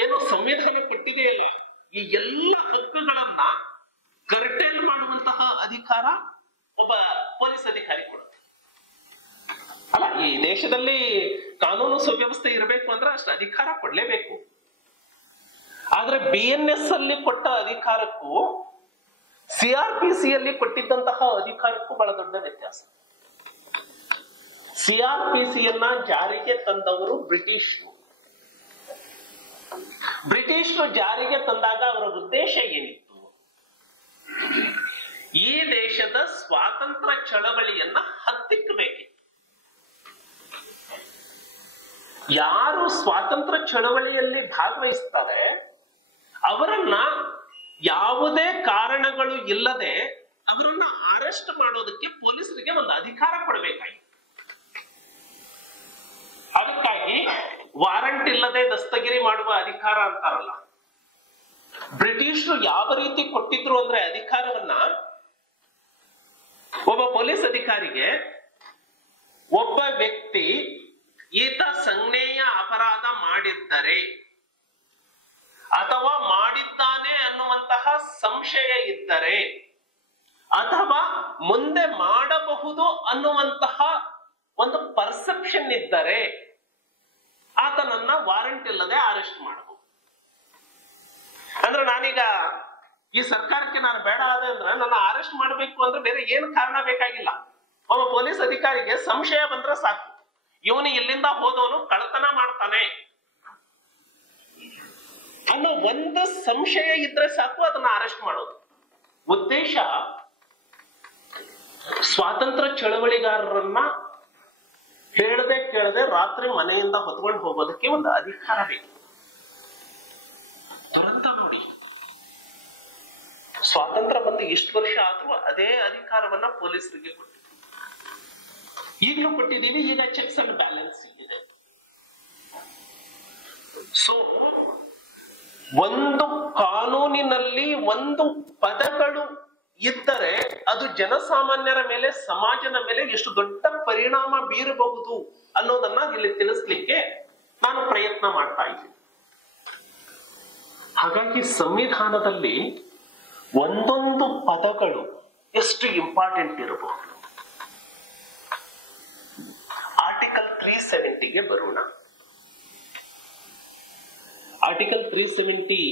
ಏನು ಸಂವಿಧಾನ ಕೊಟ್ಟಿದೆಯಲ್ಲ ಈ ಎಲ್ಲ ಹಕ್ಕುಗಳನ್ನ ಕರ್ಟೇಲ್ ಮಾಡುವಂತಹ ಅಧಿಕಾರ ಒಬ್ಬ ಪೊಲೀಸ್ ಅಧಿಕಾರಿ ಕೊಡುತ್ತೆ. ಅಲ್ಲ, ಈ ದೇಶದಲ್ಲಿ ಕಾನೂನು ಸುವ್ಯವಸ್ಥೆ ಇರಬೇಕು ಅಂದ್ರೆ ಅಷ್ಟು ಅಧಿಕಾರ ಕೊಡ್ಲೇಬೇಕು. ಆದ್ರೆ BNS ಅಲ್ಲಿ ಕೊಟ್ಟ ಅಧಿಕಾರಕ್ಕೂ ಸಿಆರ್ಪಿಸಿಯಲ್ಲಿ ಕೊಟ್ಟಿದ್ದಂತಹ ಅಧಿಕಾರಕ್ಕೂ ಬಹಳ ದೊಡ್ಡ ವ್ಯತ್ಯಾಸ. ಸಿಆರ್ಪಿಸಿಯನ್ನ ಜಾರಿಗೆ ತಂದವರು ಬ್ರಿಟಿಷರು. ಬ್ರಿಟಿಷರು ಜಾರಿಗೆ ತಂದಾಗ ಅವರ ಉದ್ದೇಶ ಏನಿತ್ತು? ಈ ದೇಶದ ಸ್ವಾತಂತ್ರ್ಯ ಚಳವಳಿಯನ್ನ ಹತ್ತಿಕ್ಕಬೇಕಿತ್ತು. ಯಾರು ಸ್ವಾತಂತ್ರ್ಯ ಚಳವಳಿಯಲ್ಲಿ ಭಾಗವಹಿಸ್ತಾರೆ ಅವರನ್ನ ಯಾವುದೇ ಕಾರಣಗಳು ಇಲ್ಲದೆ ಅವರನ್ನ ಅರೆಸ್ಟ್ ಮಾಡೋದಕ್ಕೆ ಪೊಲೀಸರಿಗೆ ಒಂದು ಅಧಿಕಾರ ಕೊಡಬೇಕಾಗಿತ್ತು. ಅದಕ್ಕಾಗಿ ವಾರಂಟ್ ಇಲ್ಲದೆ ದಸ್ತಗಿರಿ ಮಾಡುವ ಅಧಿಕಾರ ಅಂತಾರಲ್ಲ, ಬ್ರಿಟಿಷರು ಯಾವ ರೀತಿ ಕೊಟ್ಟಿದ್ರು ಅಂದ್ರೆ ಅಧಿಕಾರವನ್ನ, ಒಬ್ಬ ಪೊಲೀಸ್ ಅಧಿಕಾರಿಗೆ ಒಬ್ಬ ವ್ಯಕ್ತಿ ಈತ ಸಂಜ್ಞೇಯ ಅಪರಾಧ ಮಾಡಿದ್ದರೆ ಅಥವಾ ಮಾಡಿದ್ದಾನೆ ಅನ್ನುವಂತಹ ಸಂಶಯ ಇದ್ದರೆ ಅಥವಾ ಮುಂದೆ ಮಾಡಬಹುದು ಅನ್ನುವಂತಹ ಒಂದು ಪರ್ಸೆಪ್ಷನ್ ಇದ್ದರೆ ಆತನನ್ನ ವಾರಂಟ್ ಇಲ್ಲದೆ ಅರೆಸ್ಟ್ ಮಾಡಬಹುದು. ಅಂದ್ರೆ ನಾನೀಗ ಈ ಸರ್ಕಾರಕ್ಕೆ ನಾನು ಬೇಡ ಆದ ಅಂದ್ರೆ ನನ್ನ ಅರೆಸ್ಟ್ ಮಾಡಬೇಕು ಅಂದ್ರೆ ಬೇರೆ ಏನು ಕಾರಣ ಬೇಕಾಗಿಲ್ಲ. ಒಬ್ಬ ಪೊಲೀಸ್ ಅಧಿಕಾರಿಗೆ ಸಂಶಯ ಬಂದ್ರೆ ಸಾಕು, ಇವನು ಇಲ್ಲಿಂದ ಹೋದವನು ಕಳ್ಳತನ ಮಾಡ್ತಾನೆ ಅನ್ನೋ ಒಂದು ಸಂಶಯ ಇದ್ರೆ ಸಾಕು, ಅದನ್ನ ಅರೆಸ್ಟ್ ಮಾಡೋದು. ಉದ್ದೇಶ ಸ್ವಾತಂತ್ರ್ಯ ಚಳವಳಿಗಾರರನ್ನ ಹೇಳದೆ ಕೇಳದೆ ರಾತ್ರಿ ಮನೆಯಿಂದ ಹೊತ್ಕೊಂಡು ಹೋಗೋದಕ್ಕೆ ಒಂದು ಅಧಿಕಾರ ಬೇಕು. ದುರಂತ ನೋಡಿ, ಸ್ವಾತಂತ್ರ್ಯ ಬಂದು ಇಷ್ಟು ವರ್ಷ ಆದ್ರೂ ಅದೇ ಅಧಿಕಾರವನ್ನ ಪೊಲೀಸರಿಗೆ ಕೊಟ್ಟಿದ್ದೀವಿ. ಈಗಲೂ ಕೊಟ್ಟಿದ್ದೀವಿ. ಈಗ ಚೆಕ್ಸ್ ಅಂಡ್ ಬ್ಯಾಲೆನ್ಸ್ ಇದೆ. ಸೊ ಒಂದು ಕಾನೂನಿನಲ್ಲಿ ಒಂದು ಪದಗಳು ಇದ್ದರೆ ಅದು ಜನಸಾಮಾನ್ಯರ ಮೇಲೆ, ಸಮಾಜದ ಮೇಲೆ ಎಷ್ಟು ದೊಡ್ಡ ಪರಿಣಾಮ ಬೀರಬಹುದು ಅನ್ನೋದನ್ನ ಇಲ್ಲಿ ತಿಳಿಸ್ಲಿಕ್ಕೆ ನಾನು ಪ್ರಯತ್ನ ಮಾಡ್ತಾ ಇದ್ದೀನಿ. ಹಾಗಾಗಿ ಸಂವಿಧಾನದಲ್ಲಿ ಒಂದೊಂದು ಪದಗಳು ಎಷ್ಟು ಇಂಪಾರ್ಟೆಂಟ್ ಇರಬಹುದು. ಆರ್ಟಿಕಲ್ 370ಗೆ ಬರೋಣ. ಆರ್ಟಿಕಲ್ 370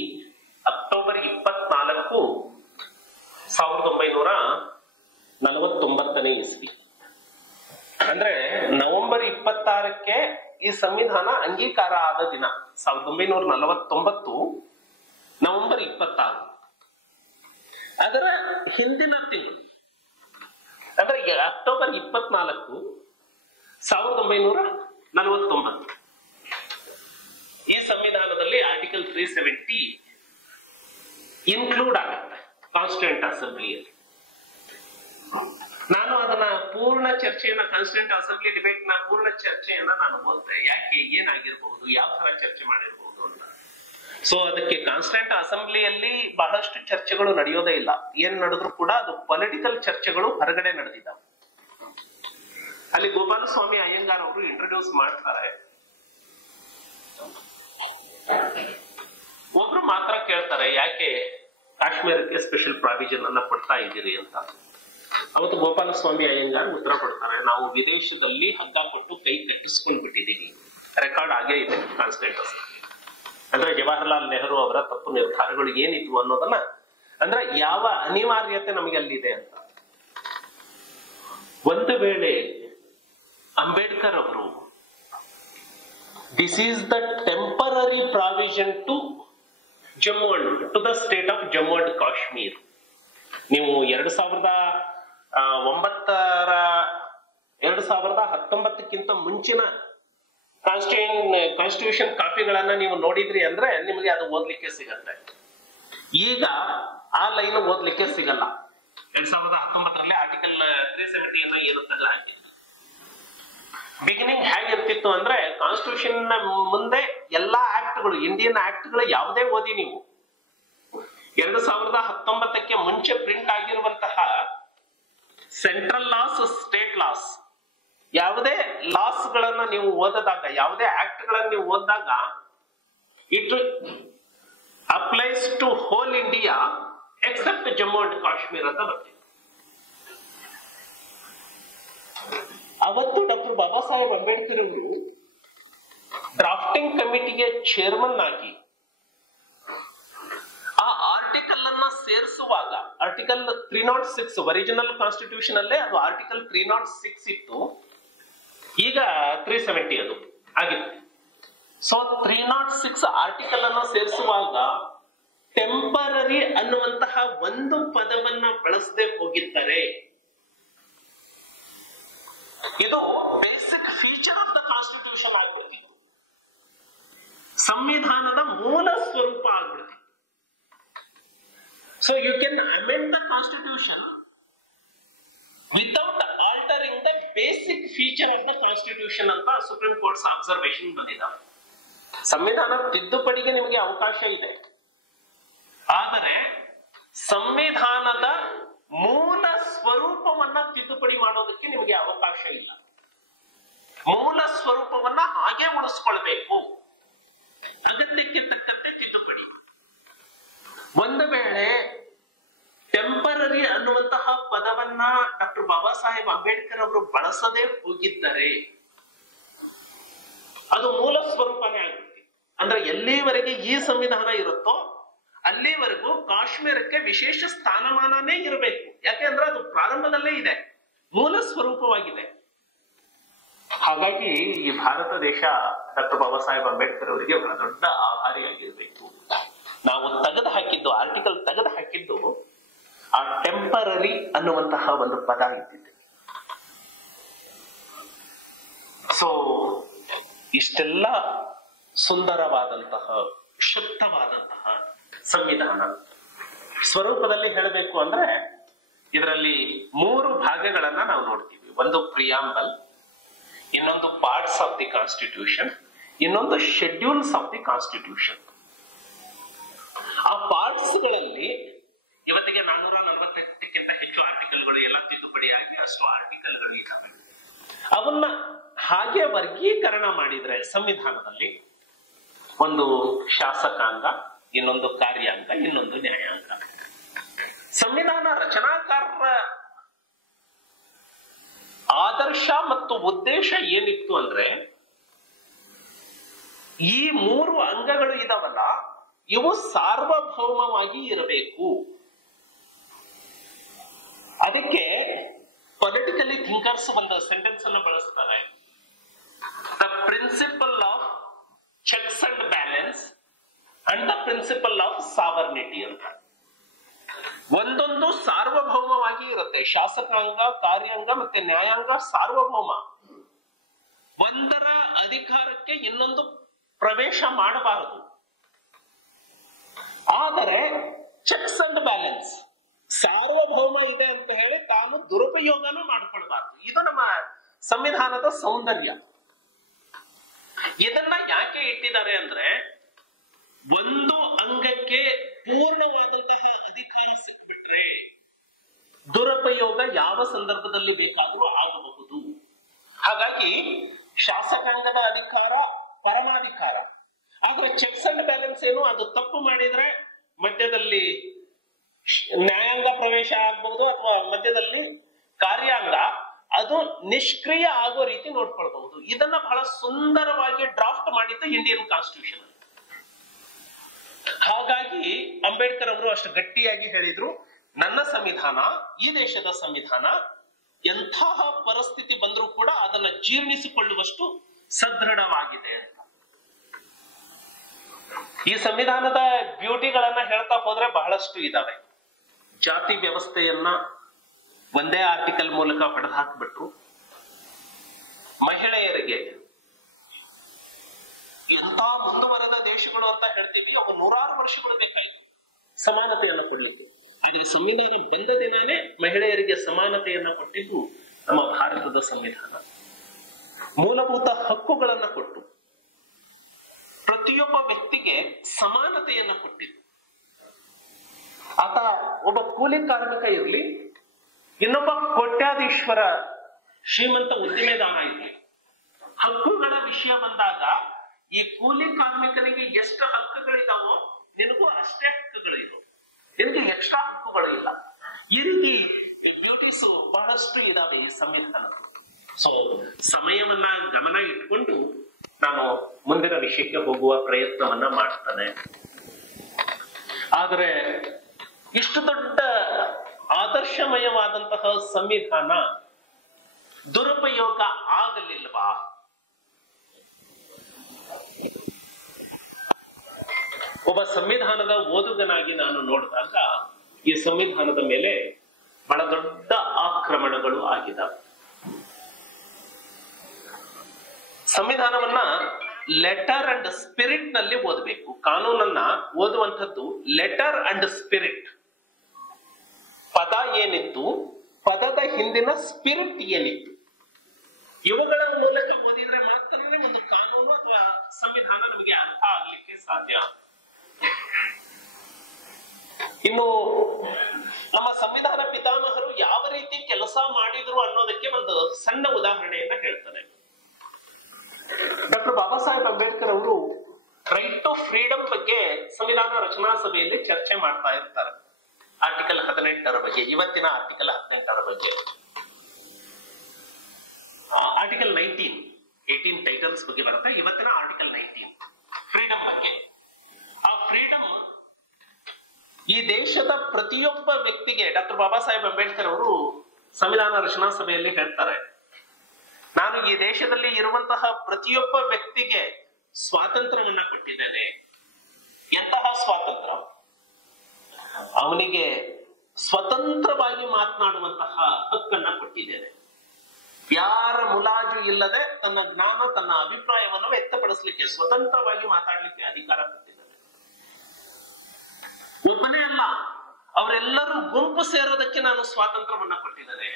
ಅಕ್ಟೋಬರ್ 24, 1949 ಇಸ್ವಿ. ಅಂದ್ರೆ ನವೆಂಬರ್ 26ಕ್ಕೆ ಈ ಸಂವಿಧಾನ ಅಂಗೀಕಾರ ಆದ ದಿನ 1949 ನವೆಂಬರ್ 26. ಅದರ ಹಿಂದಿನ ತಿಂಗಳು ಅಂದ್ರೆ ಅಕ್ಟೋಬರ್ 24, 1949 ಈ ಸಂವಿಧಾನದಲ್ಲಿ ಆರ್ಟಿಕಲ್ 370 ಇನ್ಕ್ಲೂಡ್ ಆಗುತ್ತೆ ಕಾನ್ಸ್ಟಿಟ್ಯೂಂಟ್ ಅಸೆಂಬ್ಲಿಯಲ್ಲಿ. ನಾನು ಅದನ್ನ ಪೂರ್ಣ ಚರ್ಚೆಯನ್ನ, ಕಾನ್ಸ್ಟಿಟ್ಯೂಂಟ್ ಅಸೆಂಬ್ಲಿ ಡಿಬೇಟ್ ನ ಪೂರ್ಣ ಚರ್ಚೆಯನ್ನ ನಾನು ಓದ್ತೆ, ಯಾಕೆ, ಏನಾಗಿರ್ಬಹುದು, ಯಾವ ತರ ಚರ್ಚೆ ಮಾಡಿರ್ಬಹುದು ಅಂತ. ಸೊ ಅದಕ್ಕೆ ಕಾನ್ಸ್ಟಿಟ್ಯೂಂಟ್ ಅಸೆಂಬ್ಲಿಯಲ್ಲಿ ಬಹಳಷ್ಟು ಚರ್ಚೆಗಳು ನಡೆಯೋದೇ ಇಲ್ಲ. ಏನ್ ನಡೆದ್ರು ಕೂಡ ಅದು ಪೊಲಿಟಿಕಲ್ ಚರ್ಚೆಗಳು ಹೊರಗಡೆ ನಡೆದಿದ್ದಾವೆ. ಅಲ್ಲಿ ಗೋಪಾಲಸ್ವಾಮಿ ಅಯ್ಯಂಗಾರ್ ಅವರು ಇಂಟ್ರೊಡ್ಯೂಸ್ ಮಾಡ್ತಾರೆ. ಒಬ್ರು ಮಾತ್ರ ಕೇಳ್ತಾರೆ, ಯಾಕೆ ಕಾಶ್ಮೀರಕ್ಕೆ ಸ್ಪೆಷಲ್ ಪ್ರಾವಿಷನ್ ಅನ್ನ ಕೊಡ್ತಾ ಇದ್ದೀರಿ ಅಂತ. ಅವತ್ತು ಗೋಪಾಲಸ್ವಾಮಿ ಅಯ್ಯಂಗಾರ್ ಉತ್ತರ ಕೊಡ್ತಾರೆ, ನಾವು ವಿದೇಶದಲ್ಲಿ ಹಗ್ಗ ಕೊಟ್ಟು ಕೈ ಕಟ್ಟಿಸ್ಕೊಂಡು ಬಿಟ್ಟಿದ್ದೀವಿ. ರೆಕಾರ್ಡ್ ಆಗೇ ಇದೆ ಕಾನ್ಸ್ಟಿಟ್ಯೂಂಟ್. ಅಂದ್ರೆ ಜವಾಹರ್ಲಾಲ್ ನೆಹರು ಅವರ ತಪ್ಪು ನಿರ್ಧಾರಗಳು ಏನಿದ್ವು ಅನ್ನೋದನ್ನ, ಅಂದ್ರೆ ಯಾವ ಅನಿವಾರ್ಯತೆ ನಮಗೆ ಅಲ್ಲಿದೆ ಅಂತ. ಒಂದು ವೇಳೆ ಅಂಬೇಡ್ಕರ್ ಅವರು this is the temporary provision to Jammu and to the state of Jammu and Kashmir. ನೀವು 2019ಕ್ಕಿಂತ ಮುಂಚಿನ ಕಾನ್ಸ್ಟಿಟ್ಯೂಷನ್ ಕಾಪಿಗಳನ್ನ ನೀವು ನೋಡಿದ್ರಿ ಅಂದ್ರೆ ನಿಮಗೆ ಅದು ಓದ್ಲಿಕ್ಕೆ ಸಿಗತ್ತೆ. ಈಗ ಆ ಲೈನ್ ಓದ್ಲಿಕ್ಕೆ ಸಿಗಲ್ಲ. 2019ರಲ್ಲಿ ಆರ್ಟಿಕಲ್ 370 ಇರುತ್ತಲ್ಲ, ಬಿಗಿನಿಂಗ್ ಹೇಗಿರ್ತಿತ್ತು ಅಂದ್ರೆ ಕಾನ್ಸ್ಟಿಟ್ಯೂಷನ್ ಮುಂದೆ ಎಲ್ಲಾ ಆಕ್ಟ್ಗಳು, ಇಂಡಿಯನ್ ಆಕ್ಟ್ಗಳು ಯಾವುದೇ ಓದಿ ನೀವು 2019ಕ್ಕೆ ಮುಂಚೆ ಪ್ರಿಂಟ್ ಆಗಿರುವಂತಹ ಸೆಂಟ್ರಲ್ ಲಾಸ್, ಸ್ಟೇಟ್ ಲಾಸ್, ಯಾವುದೇ ಲಾಸ್ ಗಳನ್ನ ನೀವು ಓದಿದಾಗ, ಯಾವುದೇ ಆಕ್ಟ್ ಗಳನ್ನ ನೀವು ಓದಿದಾಗ it applies to whole India except Jammu and Kashmir ಅಂತ ಬರ್ತೀವಿ. ಅವತ್ತು ಡಾಕ್ಟರ್ ಬಾಬಾ ಸಾಹೇಬ್ ಅಂಬೇಡ್ಕರ್ ಅವರು ಡ್ರಾಫ್ಟಿಂಗ್ ಕಮಿಟಿಗೆ ಚೇರ್ಮನ್ ಆಗಿ ಆ ಆರ್ಟಿಕಲ್ ಅನ್ನ ಸೇರಿಸುವ ಬಳಸುವಾಗ ಆರ್ಟಿಕಲ್ 306 ಒರಿಜಿನಲ್ ಕಾನ್ಸ್ಟಿಟ್ಯೂಷನ್ ಅಲ್ಲೇ ಅದು ಆರ್ಟಿಕಲ್ 306 ಇತ್ತು, ಈಗ 370 ಅದು ಆಗಿತ್ತು. ಸೊ 306 ಆರ್ಟಿಕಲ್ ಅನ್ನು ಸೇರಿಸುವಾಗ ಟೆಂಪರರಿ ಅನ್ನುವಂತಹ ಒಂದು ಪದವನ್ನ ಬಳಸದೆ ಹೋಗಿದ್ದರೆ ಇದು basic feature of the constitution ಆಗ್ಬಿಡ್ತಿತ್ತು, ಸಂವಿಧಾನದ ಮೂಲ ಸ್ವರೂಪ ಆಗ್ಬಿಡ್ತಿತ್ತು. So you can amend the constitution without altering the basic feature of the constitution ಅಂತ ಸುಪ್ರೀಂ ಕೋರ್ಟ್ಸ್ ಅಬ್ಸರ್ವೇಷನ್ ಬಂದಿದ್ದಾವೆ. ಸಂವಿಧಾನ ತಿದ್ದುಪಡಿಗೆ ನಿಮಗೆ ಅವಕಾಶ ಇದೆ, ಆದರೆ ಸಂವಿಧಾನದ ಮೂಲ ಸ್ವರೂಪವನ್ನ ತಿದ್ದುಪಡಿ ಮಾಡೋದಕ್ಕೆ ನಿಮಗೆ ಅವಕಾಶ ಇಲ್ಲ. ಮೂಲ ಸ್ವರೂಪವನ್ನ ಹಾಗೆ ಉಳಿಸ್ಕೊಳ್ಬೇಕು, ಅಗತ್ಯಕ್ಕೆ ತಕ್ಕಂತೆ ತಿದ್ದುಪಡಿ. ಒಂದು ವೇಳೆ ಟೆಂಪರರಿ ಅನ್ನುವಂತಹ ಪದವನ್ನ ಡಾಕ್ಟರ್ ಬಾಬಾ ಸಾಹೇಬ್ ಅಂಬೇಡ್ಕರ್ ಅವರು ಬಳಸದೆ ಹೋಗಿದ್ದರೆ ಅದು ಮೂಲ ಸ್ವರೂಪನೇ ಆಗುತ್ತೆ. ಅಂದ್ರೆ ಎಲ್ಲಿವರೆಗೆ ಈ ಸಂವಿಧಾನ ಇರುತ್ತೋ ಅಲ್ಲಿವರೆಗೂ ಕಾಶ್ಮೀರಕ್ಕೆ ವಿಶೇಷ ಸ್ಥಾನಮಾನನೇ ಇರಬೇಕು. ಯಾಕೆಂದ್ರೆ ಅದು ಪ್ರಾರಂಭದಲ್ಲೇ ಇದೆ, ಮೂಲ ಸ್ವರೂಪವಾಗಿದೆ. ಹಾಗಾಗಿ ಈ ಭಾರತ ದೇಶ ಡಾಕ್ಟರ್ ಬಾಬಾ ಸಾಹೇಬ್ ಅಂಬೇಡ್ಕರ್ ಅವರಿಗೆ ಬಹಳ ದೊಡ್ಡ ಆಭಾರಿಯಾಗಿರ್ಬೇಕು. ನಾವು ಆರ್ಟಿಕಲ್ ತೆಗೆದು ಹಾಕಿದ್ದು ಆ ಟೆಂಪರರಿ ಅನ್ನುವಂತಹ ಒಂದು ಪದ ಇದ್ದಿದೆ. ಸೊ ಇಷ್ಟೆಲ್ಲ ಸುಂದರವಾದಂತಹ ಶುದ್ಧವಾದಂತಹ ಸಂವಿಧಾನ ಸ್ವರೂಪದಲ್ಲಿ ಹೇಳಬೇಕು ಅಂದ್ರೆ ಇದರಲ್ಲಿ 3 ಭಾಗಗಳನ್ನ ನಾವು ನೋಡ್ತೀವಿ. ಒಂದು ಪ್ರಿಯಾಂಬಲ್, ಇನ್ನೊಂದು ಪಾರ್ಟ್ಸ್ ಆಫ್ ದಿ ಕಾನ್ಸ್ಟಿಟ್ಯೂಷನ್, ಇನ್ನೊಂದು ಶೆಡ್ಯೂಲ್ಸ್ ಆಫ್ ದಿ ಕಾನ್ಸ್ಟಿಟ್ಯೂಷನ್. ಆ ಪಾರ್ಟ್ಸ್ ಗಳಲ್ಲಿ ಇವತ್ತಿಗೆ 448ಕ್ಕಿಂತ ಹೆಚ್ಚು ಆರ್ಟಿಕಲ್ಗಳು ಎಲ್ಲ ತಿದ್ದುಪಡಿಯಾಗಿ ಅಷ್ಟು ಆರ್ಟಿಕಲ್ಗಳು ಇದ್ದಾವೆ. ಅವನ್ನ ಹಾಗೆ ವರ್ಗೀಕರಣ ಮಾಡಿದ್ರೆ ಸಂವಿಧಾನದಲ್ಲಿ ಒಂದು ಶಾಸಕಾಂಗ, ಇನ್ನೊಂದು ಕಾರ್ಯಾಂಗ, ಇನ್ನೊಂದು ನ್ಯಾಯಾಂಗ. ಸಂವಿಧಾನ ರಚನಾಕಾರರ ಆದರ್ಶ ಮತ್ತು ಉದ್ದೇಶ ಏನಿತ್ತು ಅಂದ್ರೆ ಈ 3 ಅಂಗಗಳು ಇದಾವಲ್ಲ ಇವು ಸಾರ್ವಭೌಮವಾಗಿ ಇರಬೇಕು. ಅದಕ್ಕೆ ಪೊಲಿಟಿಕಲಿ ಥಿಂಕರ್ಸ್ ಒಂದು ಸೆಂಟೆನ್ಸ್ ಅನ್ನು ಬಳಸ್ತಾರೆ, the principle of checks and balance and the principle of sovereignty ಅಂತ. ಒಂದೊಂದು ಸಾರ್ವಭೌಮವಾಗಿ ಇರುತ್ತೆ. ಶಾಸಕಾಂಗ, ಕಾರ್ಯಾಂಗ ಮತ್ತೆ ನ್ಯಾಯಾಂಗ ಸಾರ್ವಭೌಮ. ಒಂದರ ಅಧಿಕಾರಕ್ಕೆ ಇನ್ನೊಂದು ಪ್ರವೇಶ ಮಾಡಬಾರದು. ಆದರೆ ಚೆಕ್ಸ್ ಅಂಡ್ ಬ್ಯಾಲೆನ್ಸ್, ಸಾರ್ವಭೌಮ ಇದೆ ಅಂತ ಹೇಳಿ ತಾನು ದುರುಪಯೋಗನೂ ಮಾಡ್ಕೊಳ್ಬಾರ್ದು. ಇದು ನಮ್ಮ ಸಂವಿಧಾನದ ಸೌಂದರ್ಯ. ಇದನ್ನ ಯಾಕೆ ಇಟ್ಟಿದ್ದಾರೆ ಅಂದ್ರೆ ಒಂದು ಅಂಗಕ್ಕೆ ಪೂರ್ಣವಾದಂತಹ ಅಧಿಕಾರ ಸಿಕ್ಬಿಟ್ರೆ ದುರುಪಯೋಗ ಯಾವ ಸಂದರ್ಭದಲ್ಲಿ ಬೇಕಾದರೂ ಆಗಬಹುದು. ಹಾಗಾಗಿ ಶಾಸಕಾಂಗದ ಅಧಿಕಾರ ಪರಮಾಧಿಕಾರ. ಆದ್ರೆ ಚೆಕ್ಸ್ ಅಂಡ್ ಬ್ಯಾಲೆನ್ಸ್ ಏನು, ಅದು ತಪ್ಪು ಮಾಡಿದ್ರೆ ಮಧ್ಯದಲ್ಲಿ ನ್ಯಾಯಾಂಗ ಪ್ರವೇಶ ಆಗಬಹುದು ಅಥವಾ ಮಧ್ಯದಲ್ಲಿ ಕಾರ್ಯಾಂಗ, ಅದು ನಿಷ್ಕ್ರಿಯ ಆಗೋ ರೀತಿ ನೋಡ್ಕೊಳ್ಬಹುದು. ಇದನ್ನ ಬಹಳ ಸುಂದರವಾಗಿ ಡ್ರಾಫ್ಟ್ ಮಾಡಿದ್ದು ಇಂಡಿಯನ್ ಕಾನ್ಸ್ಟಿಟ್ಯೂಷನ್. ಹಾಗಾಗಿ ಅಂಬೇಡ್ಕರ್ ಅವರು ಅಷ್ಟು ಗಟ್ಟಿಯಾಗಿ ಹೇಳಿದ್ರು, ನನ್ನ ಸಂವಿಧಾನ, ಈ ದೇಶದ ಸಂವಿಧಾನ ಎಂತಹ ಪರಿಸ್ಥಿತಿ ಬಂದರೂ ಕೂಡ ಅದನ್ನ ಜೀರ್ಣಿಸಿಕೊಳ್ಳುವಷ್ಟು ಸದೃಢವಾಗಿದೆ ಅಂತ. ಈ ಸಂವಿಧಾನದ ಬ್ಯೂಟಿಗಳನ್ನ ಹೇಳ್ತಾ ಹೋದ್ರೆ ಬಹಳಷ್ಟು ಇದಾವೆ. ಜಾತಿ ವ್ಯವಸ್ಥೆಯನ್ನ ಒಂದೇ ಆರ್ಟಿಕಲ್ ಮೂಲಕ ಹೊಡೆದು ಹಾಕ್ಬಿಟ್ರು. ಮಹಿಳೆಯರಿಗೆ ಎಂತ ಮುಂದುವರೆದ ದೇಶಗಳು ಅಂತ ಹೇಳ್ತೀವಿ, ಅವು 100 ವರ್ಷಗಳು ಬೇಕಾಯಿತು ಸಮಾನತೆಯನ್ನು ಕೊಡ್ಲಿಕ್ಕೆ. ಆದ್ರೆ ಸಂವಿಧಾನ ಬಂದ ದಿನನೇ ಮಹಿಳೆಯರಿಗೆ ಸಮಾನತೆಯನ್ನ ಕೊಟ್ಟಿದ್ದು ನಮ್ಮ ಭಾರತದ ಸಂವಿಧಾನ. ಮೂಲಭೂತ ಹಕ್ಕುಗಳನ್ನ ಕೊಟ್ಟು ಪ್ರತಿಯೊಬ್ಬ ವ್ಯಕ್ತಿಗೆ ಸಮಾನತೆಯನ್ನ ಕೊಟ್ಟಿದ್ದು. ಆತ ಒಬ್ಬ ಕೂಲಿ ಕಾರ್ಮಿಕ ಇರ್ಲಿ, ಇನ್ನೊಬ್ಬ ಕೋಟ್ಯಾಧೀಶ್ವರ ಶ್ರೀಮಂತ ಉದ್ದಿಮೆದಾರ ಇರ್ಲಿ, ಹಕ್ಕುಗಳ ವಿಷಯ ಬಂದಾಗ ಈ ಕೂಲಿ ಕಾರ್ಮಿಕನಿಗೆ ಎಷ್ಟು ಹಕ್ಕುಗಳಿದಾವೋ ನಿನಗೂ ಅಷ್ಟೇ ಹಕ್ಕುಗಳಿವೆ, ನಿನಗೆ ಎಕ್ಸ್ಟ್ರಾ ಹಕ್ಕುಗಳು ಇಲ್ಲ. ಈ ರೀತಿ ಬ್ಯೂಟೀಸ್ ಬಹಳಷ್ಟು ಇದಾವೆ ಈ ಸಂವಿಧಾನ. ಸೊ ಸಮಯವನ್ನ ಗಮನ ಇಟ್ಕೊಂಡು ನಾನು ಮುಂದಿನ ವಿಷಯಕ್ಕೆ ಹೋಗುವ ಪ್ರಯತ್ನವನ್ನ ಮಾಡ್ತಾನೆ. ಆದರೆ ಇಷ್ಟು ದೊಡ್ಡ ಆದರ್ಶಮಯವಾದಂತಹ ಸಂವಿಧಾನ ದುರುಪಯೋಗ ಆಗಲಿಲ್ವಾ? ಒಬ್ಬ ಸಂವಿಧಾನದ ಓದುಗನಾಗಿ ನಾನು ನೋಡಿದಾಗ ಈ ಸಂವಿಧಾನದ ಮೇಲೆ ಬಹಳ ದೊಡ್ಡ ಆಕ್ರಮಣಗಳು ಆಗಿದ್ದಾವೆ. ಸಂವಿಧಾನವನ್ನ ಲೆಟರ್ ಅಂಡ್ ಸ್ಪಿರಿಟ್ ನಲ್ಲಿ ಓದಬೇಕು. ಕಾನೂನನ್ನ ಓದುವಂಥದ್ದು ಲೆಟರ್ ಅಂಡ್ ಸ್ಪಿರಿಟ್. ಪದ ಏನಿತ್ತು, ಪದದ ಹಿಂದಿನ ಸ್ಪಿರಿಟ್ ಏನಿತ್ತು, ಇವುಗಳ ಮೂಲಕ ಓದಿದ್ರೆ ಮಾತ್ರನೇ ಒಂದು ಕಾನೂನು ಅಥವಾ ಸಂವಿಧಾನ ನಮಗೆ ಅರ್ಥ ಆಗ್ಲಿಕ್ಕೆ ಸಾಧ್ಯ. ಇನ್ನು ನಮ್ಮ ಸಂವಿಧಾನ ಪಿತಾಮಹರು ಯಾವ ರೀತಿ ಕೆಲಸ ಮಾಡಿದ್ರು ಅನ್ನೋದಕ್ಕೆ ಒಂದು ಸಣ್ಣ ಉದಾಹರಣೆಯನ್ನ ಹೇಳ್ತಾನೆ. ಡಾಕ್ಟರ್ ಬಾಬಾ ಸಾಹೇಬ್ ಅಂಬೇಡ್ಕರ್ ಅವರು ರೈಟ್ ಟು ಫ್ರೀಡಮ್ ಬಗ್ಗೆ ಸಂವಿಧಾನ ರಚನಾ ಸಭೆಯಲ್ಲಿ ಚರ್ಚೆ ಮಾಡ್ತಾ ಇರ್ತಾರೆ. ಆರ್ಟಿಕಲ್ 18ರ ಬಗ್ಗೆ, ಇವತ್ತಿನ ಆರ್ಟಿಕಲ್ 18ರ ಬಗ್ಗೆ, ಆರ್ಟಿಕಲ್ 19, 18 ಟೈಟಲ್ಸ್ ಬಗ್ಗೆ ಬರುತ್ತೆ. ಇವತ್ತಿನ ಆರ್ಟಿಕಲ್ 19 ಫ್ರೀಡಮ್ ಬಗ್ಗೆ. ಆ ಫ್ರೀಡಮ್ ಈ ದೇಶದ ಪ್ರತಿಯೊಬ್ಬ ವ್ಯಕ್ತಿಗೆ, ಡಾಕ್ಟರ್ ಬಾಬಾ ಸಾಹೇಬ್ ಅಂಬೇಡ್ಕರ್ ಅವರು ಸಂವಿಧಾನ ರಚನಾ ಸಭೆಯಲ್ಲಿ ಹೇಳ್ತಾರೆ, ನಾನು ಈ ದೇಶದಲ್ಲಿ ಇರುವಂತಹ ಪ್ರತಿಯೊಬ್ಬ ವ್ಯಕ್ತಿಗೆ ಸ್ವಾತಂತ್ರ್ಯವನ್ನ ಕೊಟ್ಟಿದ್ದೇನೆ. ಎಂತಹ ಸ್ವಾತಂತ್ರ್ಯ? ಅವನಿಗೆ ಸ್ವತಂತ್ರವಾಗಿ ಮಾತನಾಡುವಂತಹ ಹಕ್ಕನ್ನ ಕೊಟ್ಟಿದ್ದೇನೆ. ಯಾರ ಮುಲಾಜು ಇಲ್ಲದೆ ತನ್ನ ಜ್ಞಾನ, ತನ್ನ ಅಭಿಪ್ರಾಯವನ್ನು ವ್ಯಕ್ತಪಡಿಸಲಿಕ್ಕೆ, ಸ್ವತಂತ್ರವಾಗಿ ಮಾತಾಡಲಿಕ್ಕೆ ಅಧಿಕಾರ ಕೊಟ್ಟಿದ್ದೇನೆ. ಒಬ್ಬನೇ ಅಲ್ಲ, ಅವರೆಲ್ಲರೂ ಗುಂಪು ಸೇರೋದಕ್ಕೆ ನಾನು ಸ್ವಾತಂತ್ರ್ಯವನ್ನ ಕೊಟ್ಟಿದ್ದೇನೆ.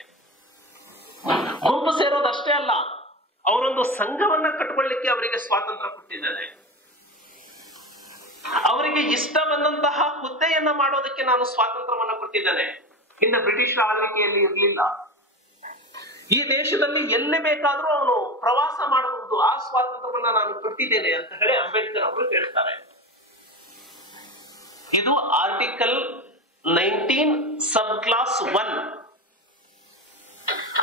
ಗುಂಪು ಸೇರೋದಷ್ಟೇ ಅಲ್ಲ, ಅವರೊಂದು ಸಂಘವನ್ನ ಕಟ್ಕೊಳ್ಳಿಕ್ಕೆ ಅವರಿಗೆ ಸ್ವಾತಂತ್ರ್ಯ ಕೊಟ್ಟಿದ್ದೇನೆ. ಅವರಿಗೆ ಇಷ್ಟ ಬಂದಂತಹ ಹುದ್ದೆಯನ್ನ ಮಾಡೋದಕ್ಕೆ ನಾನು ಸ್ವಾತಂತ್ರ್ಯವನ್ನ ಕೊಟ್ಟಿದ್ದೇನೆ. ಹಿಂದೆ ಬ್ರಿಟಿಷರ ಆಳ್ವಿಕೆಯಲ್ಲಿ ಇರಲಿಲ್ಲ. ಈ ದೇಶದಲ್ಲಿ ಎಲ್ಲಿ ಬೇಕಾದ್ರೂ ಅವನು ಪ್ರವಾಸ ಮಾಡಬಹುದು, ಆ ಸ್ವಾತಂತ್ರ್ಯವನ್ನ ನಾನು ಕೊಟ್ಟಿದ್ದೇನೆ ಅಂತ ಹೇಳಿ ಅಂಬೇಡ್ಕರ್ ಅವರು ಹೇಳ್ತಾರೆ. ಇದು ಆರ್ಟಿಕಲ್ 19 ಸಬ್ ಕ್ಲಾಸ್ 1.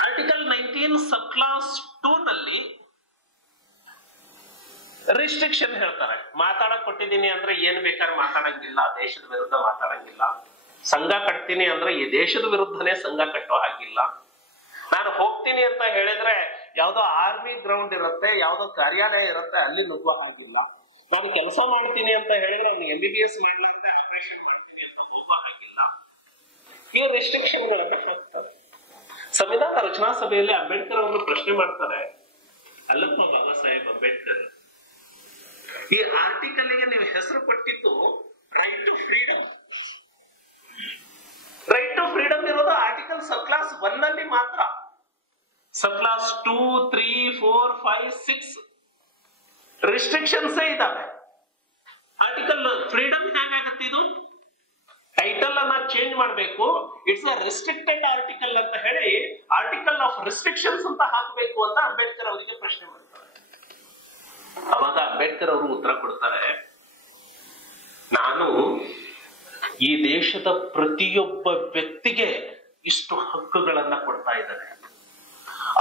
ಆರ್ಟಿಕಲ್ 19 ಸಬ್ ಕ್ಲಾಸ್ 2 ನಲ್ಲಿ ರಿಸ್ಟ್ರಿಕ್ಷನ್ ಹೇಳ್ತಾರೆ. ಮಾತಾಡಕ್ ಕೊಟ್ಟಿದ್ದೀನಿ ಅಂದ್ರೆ ಏನ್ ಬೇಕಾದ್ರೆ ಮಾತಾಡಂಗಿಲ್ಲ, ದೇಶದ ವಿರುದ್ಧ ಮಾತಾಡಂಗಿಲ್ಲ. ಸಂಘ ಕಟ್ತೀನಿ ಅಂದ್ರೆ ಈ ದೇಶದ ವಿರುದ್ಧನೇ ಸಂಘ ಕಟ್ಟೋ ಹಾಗಿಲ್ಲ. ನಾನು ಹೋಗ್ತೀನಿ ಅಂತ ಹೇಳಿದ್ರೆ ಯಾವ್ದೋ ಆರ್ಮಿ ಗ್ರೌಂಡ್ ಇರುತ್ತೆ, ಯಾವ್ದೋ ಕಾರ್ಯಾಲಯ ಇರುತ್ತೆ, ಅಲ್ಲಿ ನುಗ್ಗೋ ಹಾಗಿಲ್ಲ. ನಾನು ಕೆಲಸ ಮಾಡ್ತೀನಿ ಅಂತ ಹೇಳಿದ್ರೆ MBBS ಮಾಡ್ಲಾರ್ದೆ ಆಪರೇಷನ್ ಮಾಡ್ತೀನಿ ಅಂತ ನುಗ್ಗೋ ಹಾಗಿಲ್ಲ. ಈ ರೆಸ್ಟ್ರಿಕ್ಷನ್ ಗಳನ್ನ ಹಾಕ್ತಾರೆ. ಸಂವಿಧಾನ ರಚನಾ ಸಭೆಯಲ್ಲಿ ಅಂಬೇಡ್ಕರ್ ಅವರು ಪ್ರಶ್ನೆ ಮಾಡ್ತಾರೆ, ಅಲ್ಲಪ್ಪ ಬಾಬಾ ಸಾಹೇಬ್ ಅಂಬೇಡ್ಕರ್, ಈ ಆರ್ಟಿಕಲ್ಗೆ ನೀವು ಹೆಸರು ಕೊಟ್ಟಿದ್ದು right to freedom. Right to freedom ಇರೋದು ಆರ್ಟಿಕಲ್ ಸಬ್ ಕ್ಲಾಸ್ 1 ನಲ್ಲಿ ಮಾತ್ರ. ಸಬ್ ಕ್ಲಾಸ್ 2, 3, 4, 5, 6 ರಿಸ್ಟ್ರಿಕ್ಷನ್ಸ್ ಇದಾವೆ. ಆರ್ಟಿಕಲ್ ಫ್ರೀಡಮ್ ಹೇಗಾಗುತ್ತೆ? ಇದು ಟೈಟಲ್ ಅನ್ನ ಚೇಂಜ್ ಮಾಡಬೇಕು. ಇಟ್ಸ್ ಅ ರಿಸ್ಟ್ರಿಕ್ಟೆಡ್ ಆರ್ಟಿಕಲ್ ಅಂತ ಹೇಳಿ ಆರ್ಟಿಕಲ್ ಆಫ್ ರಿಸ್ಟ್ರಿಕ್ಷನ್ಸ್ ಅಂತ ಹಾಕಬೇಕು ಅಂತ ಅಂಬೇಡ್ಕರ್ ಅವರಿಗೆ ಪ್ರಶ್ನೆ ಮಾಡ್ತಾರೆ. ಅವಾಗ ಅಂಬೇಡ್ಕರ್ ಅವರು ಉತ್ತರ ಕೊಡ್ತಾರೆ, ನಾನು ಈ ದೇಶದ ಪ್ರತಿಯೊಬ್ಬ ವ್ಯಕ್ತಿಗೆ ಇಷ್ಟು ಹಕ್ಕುಗಳನ್ನ ಕೊಡ್ತಾ ಇದ್ದಾರೆ.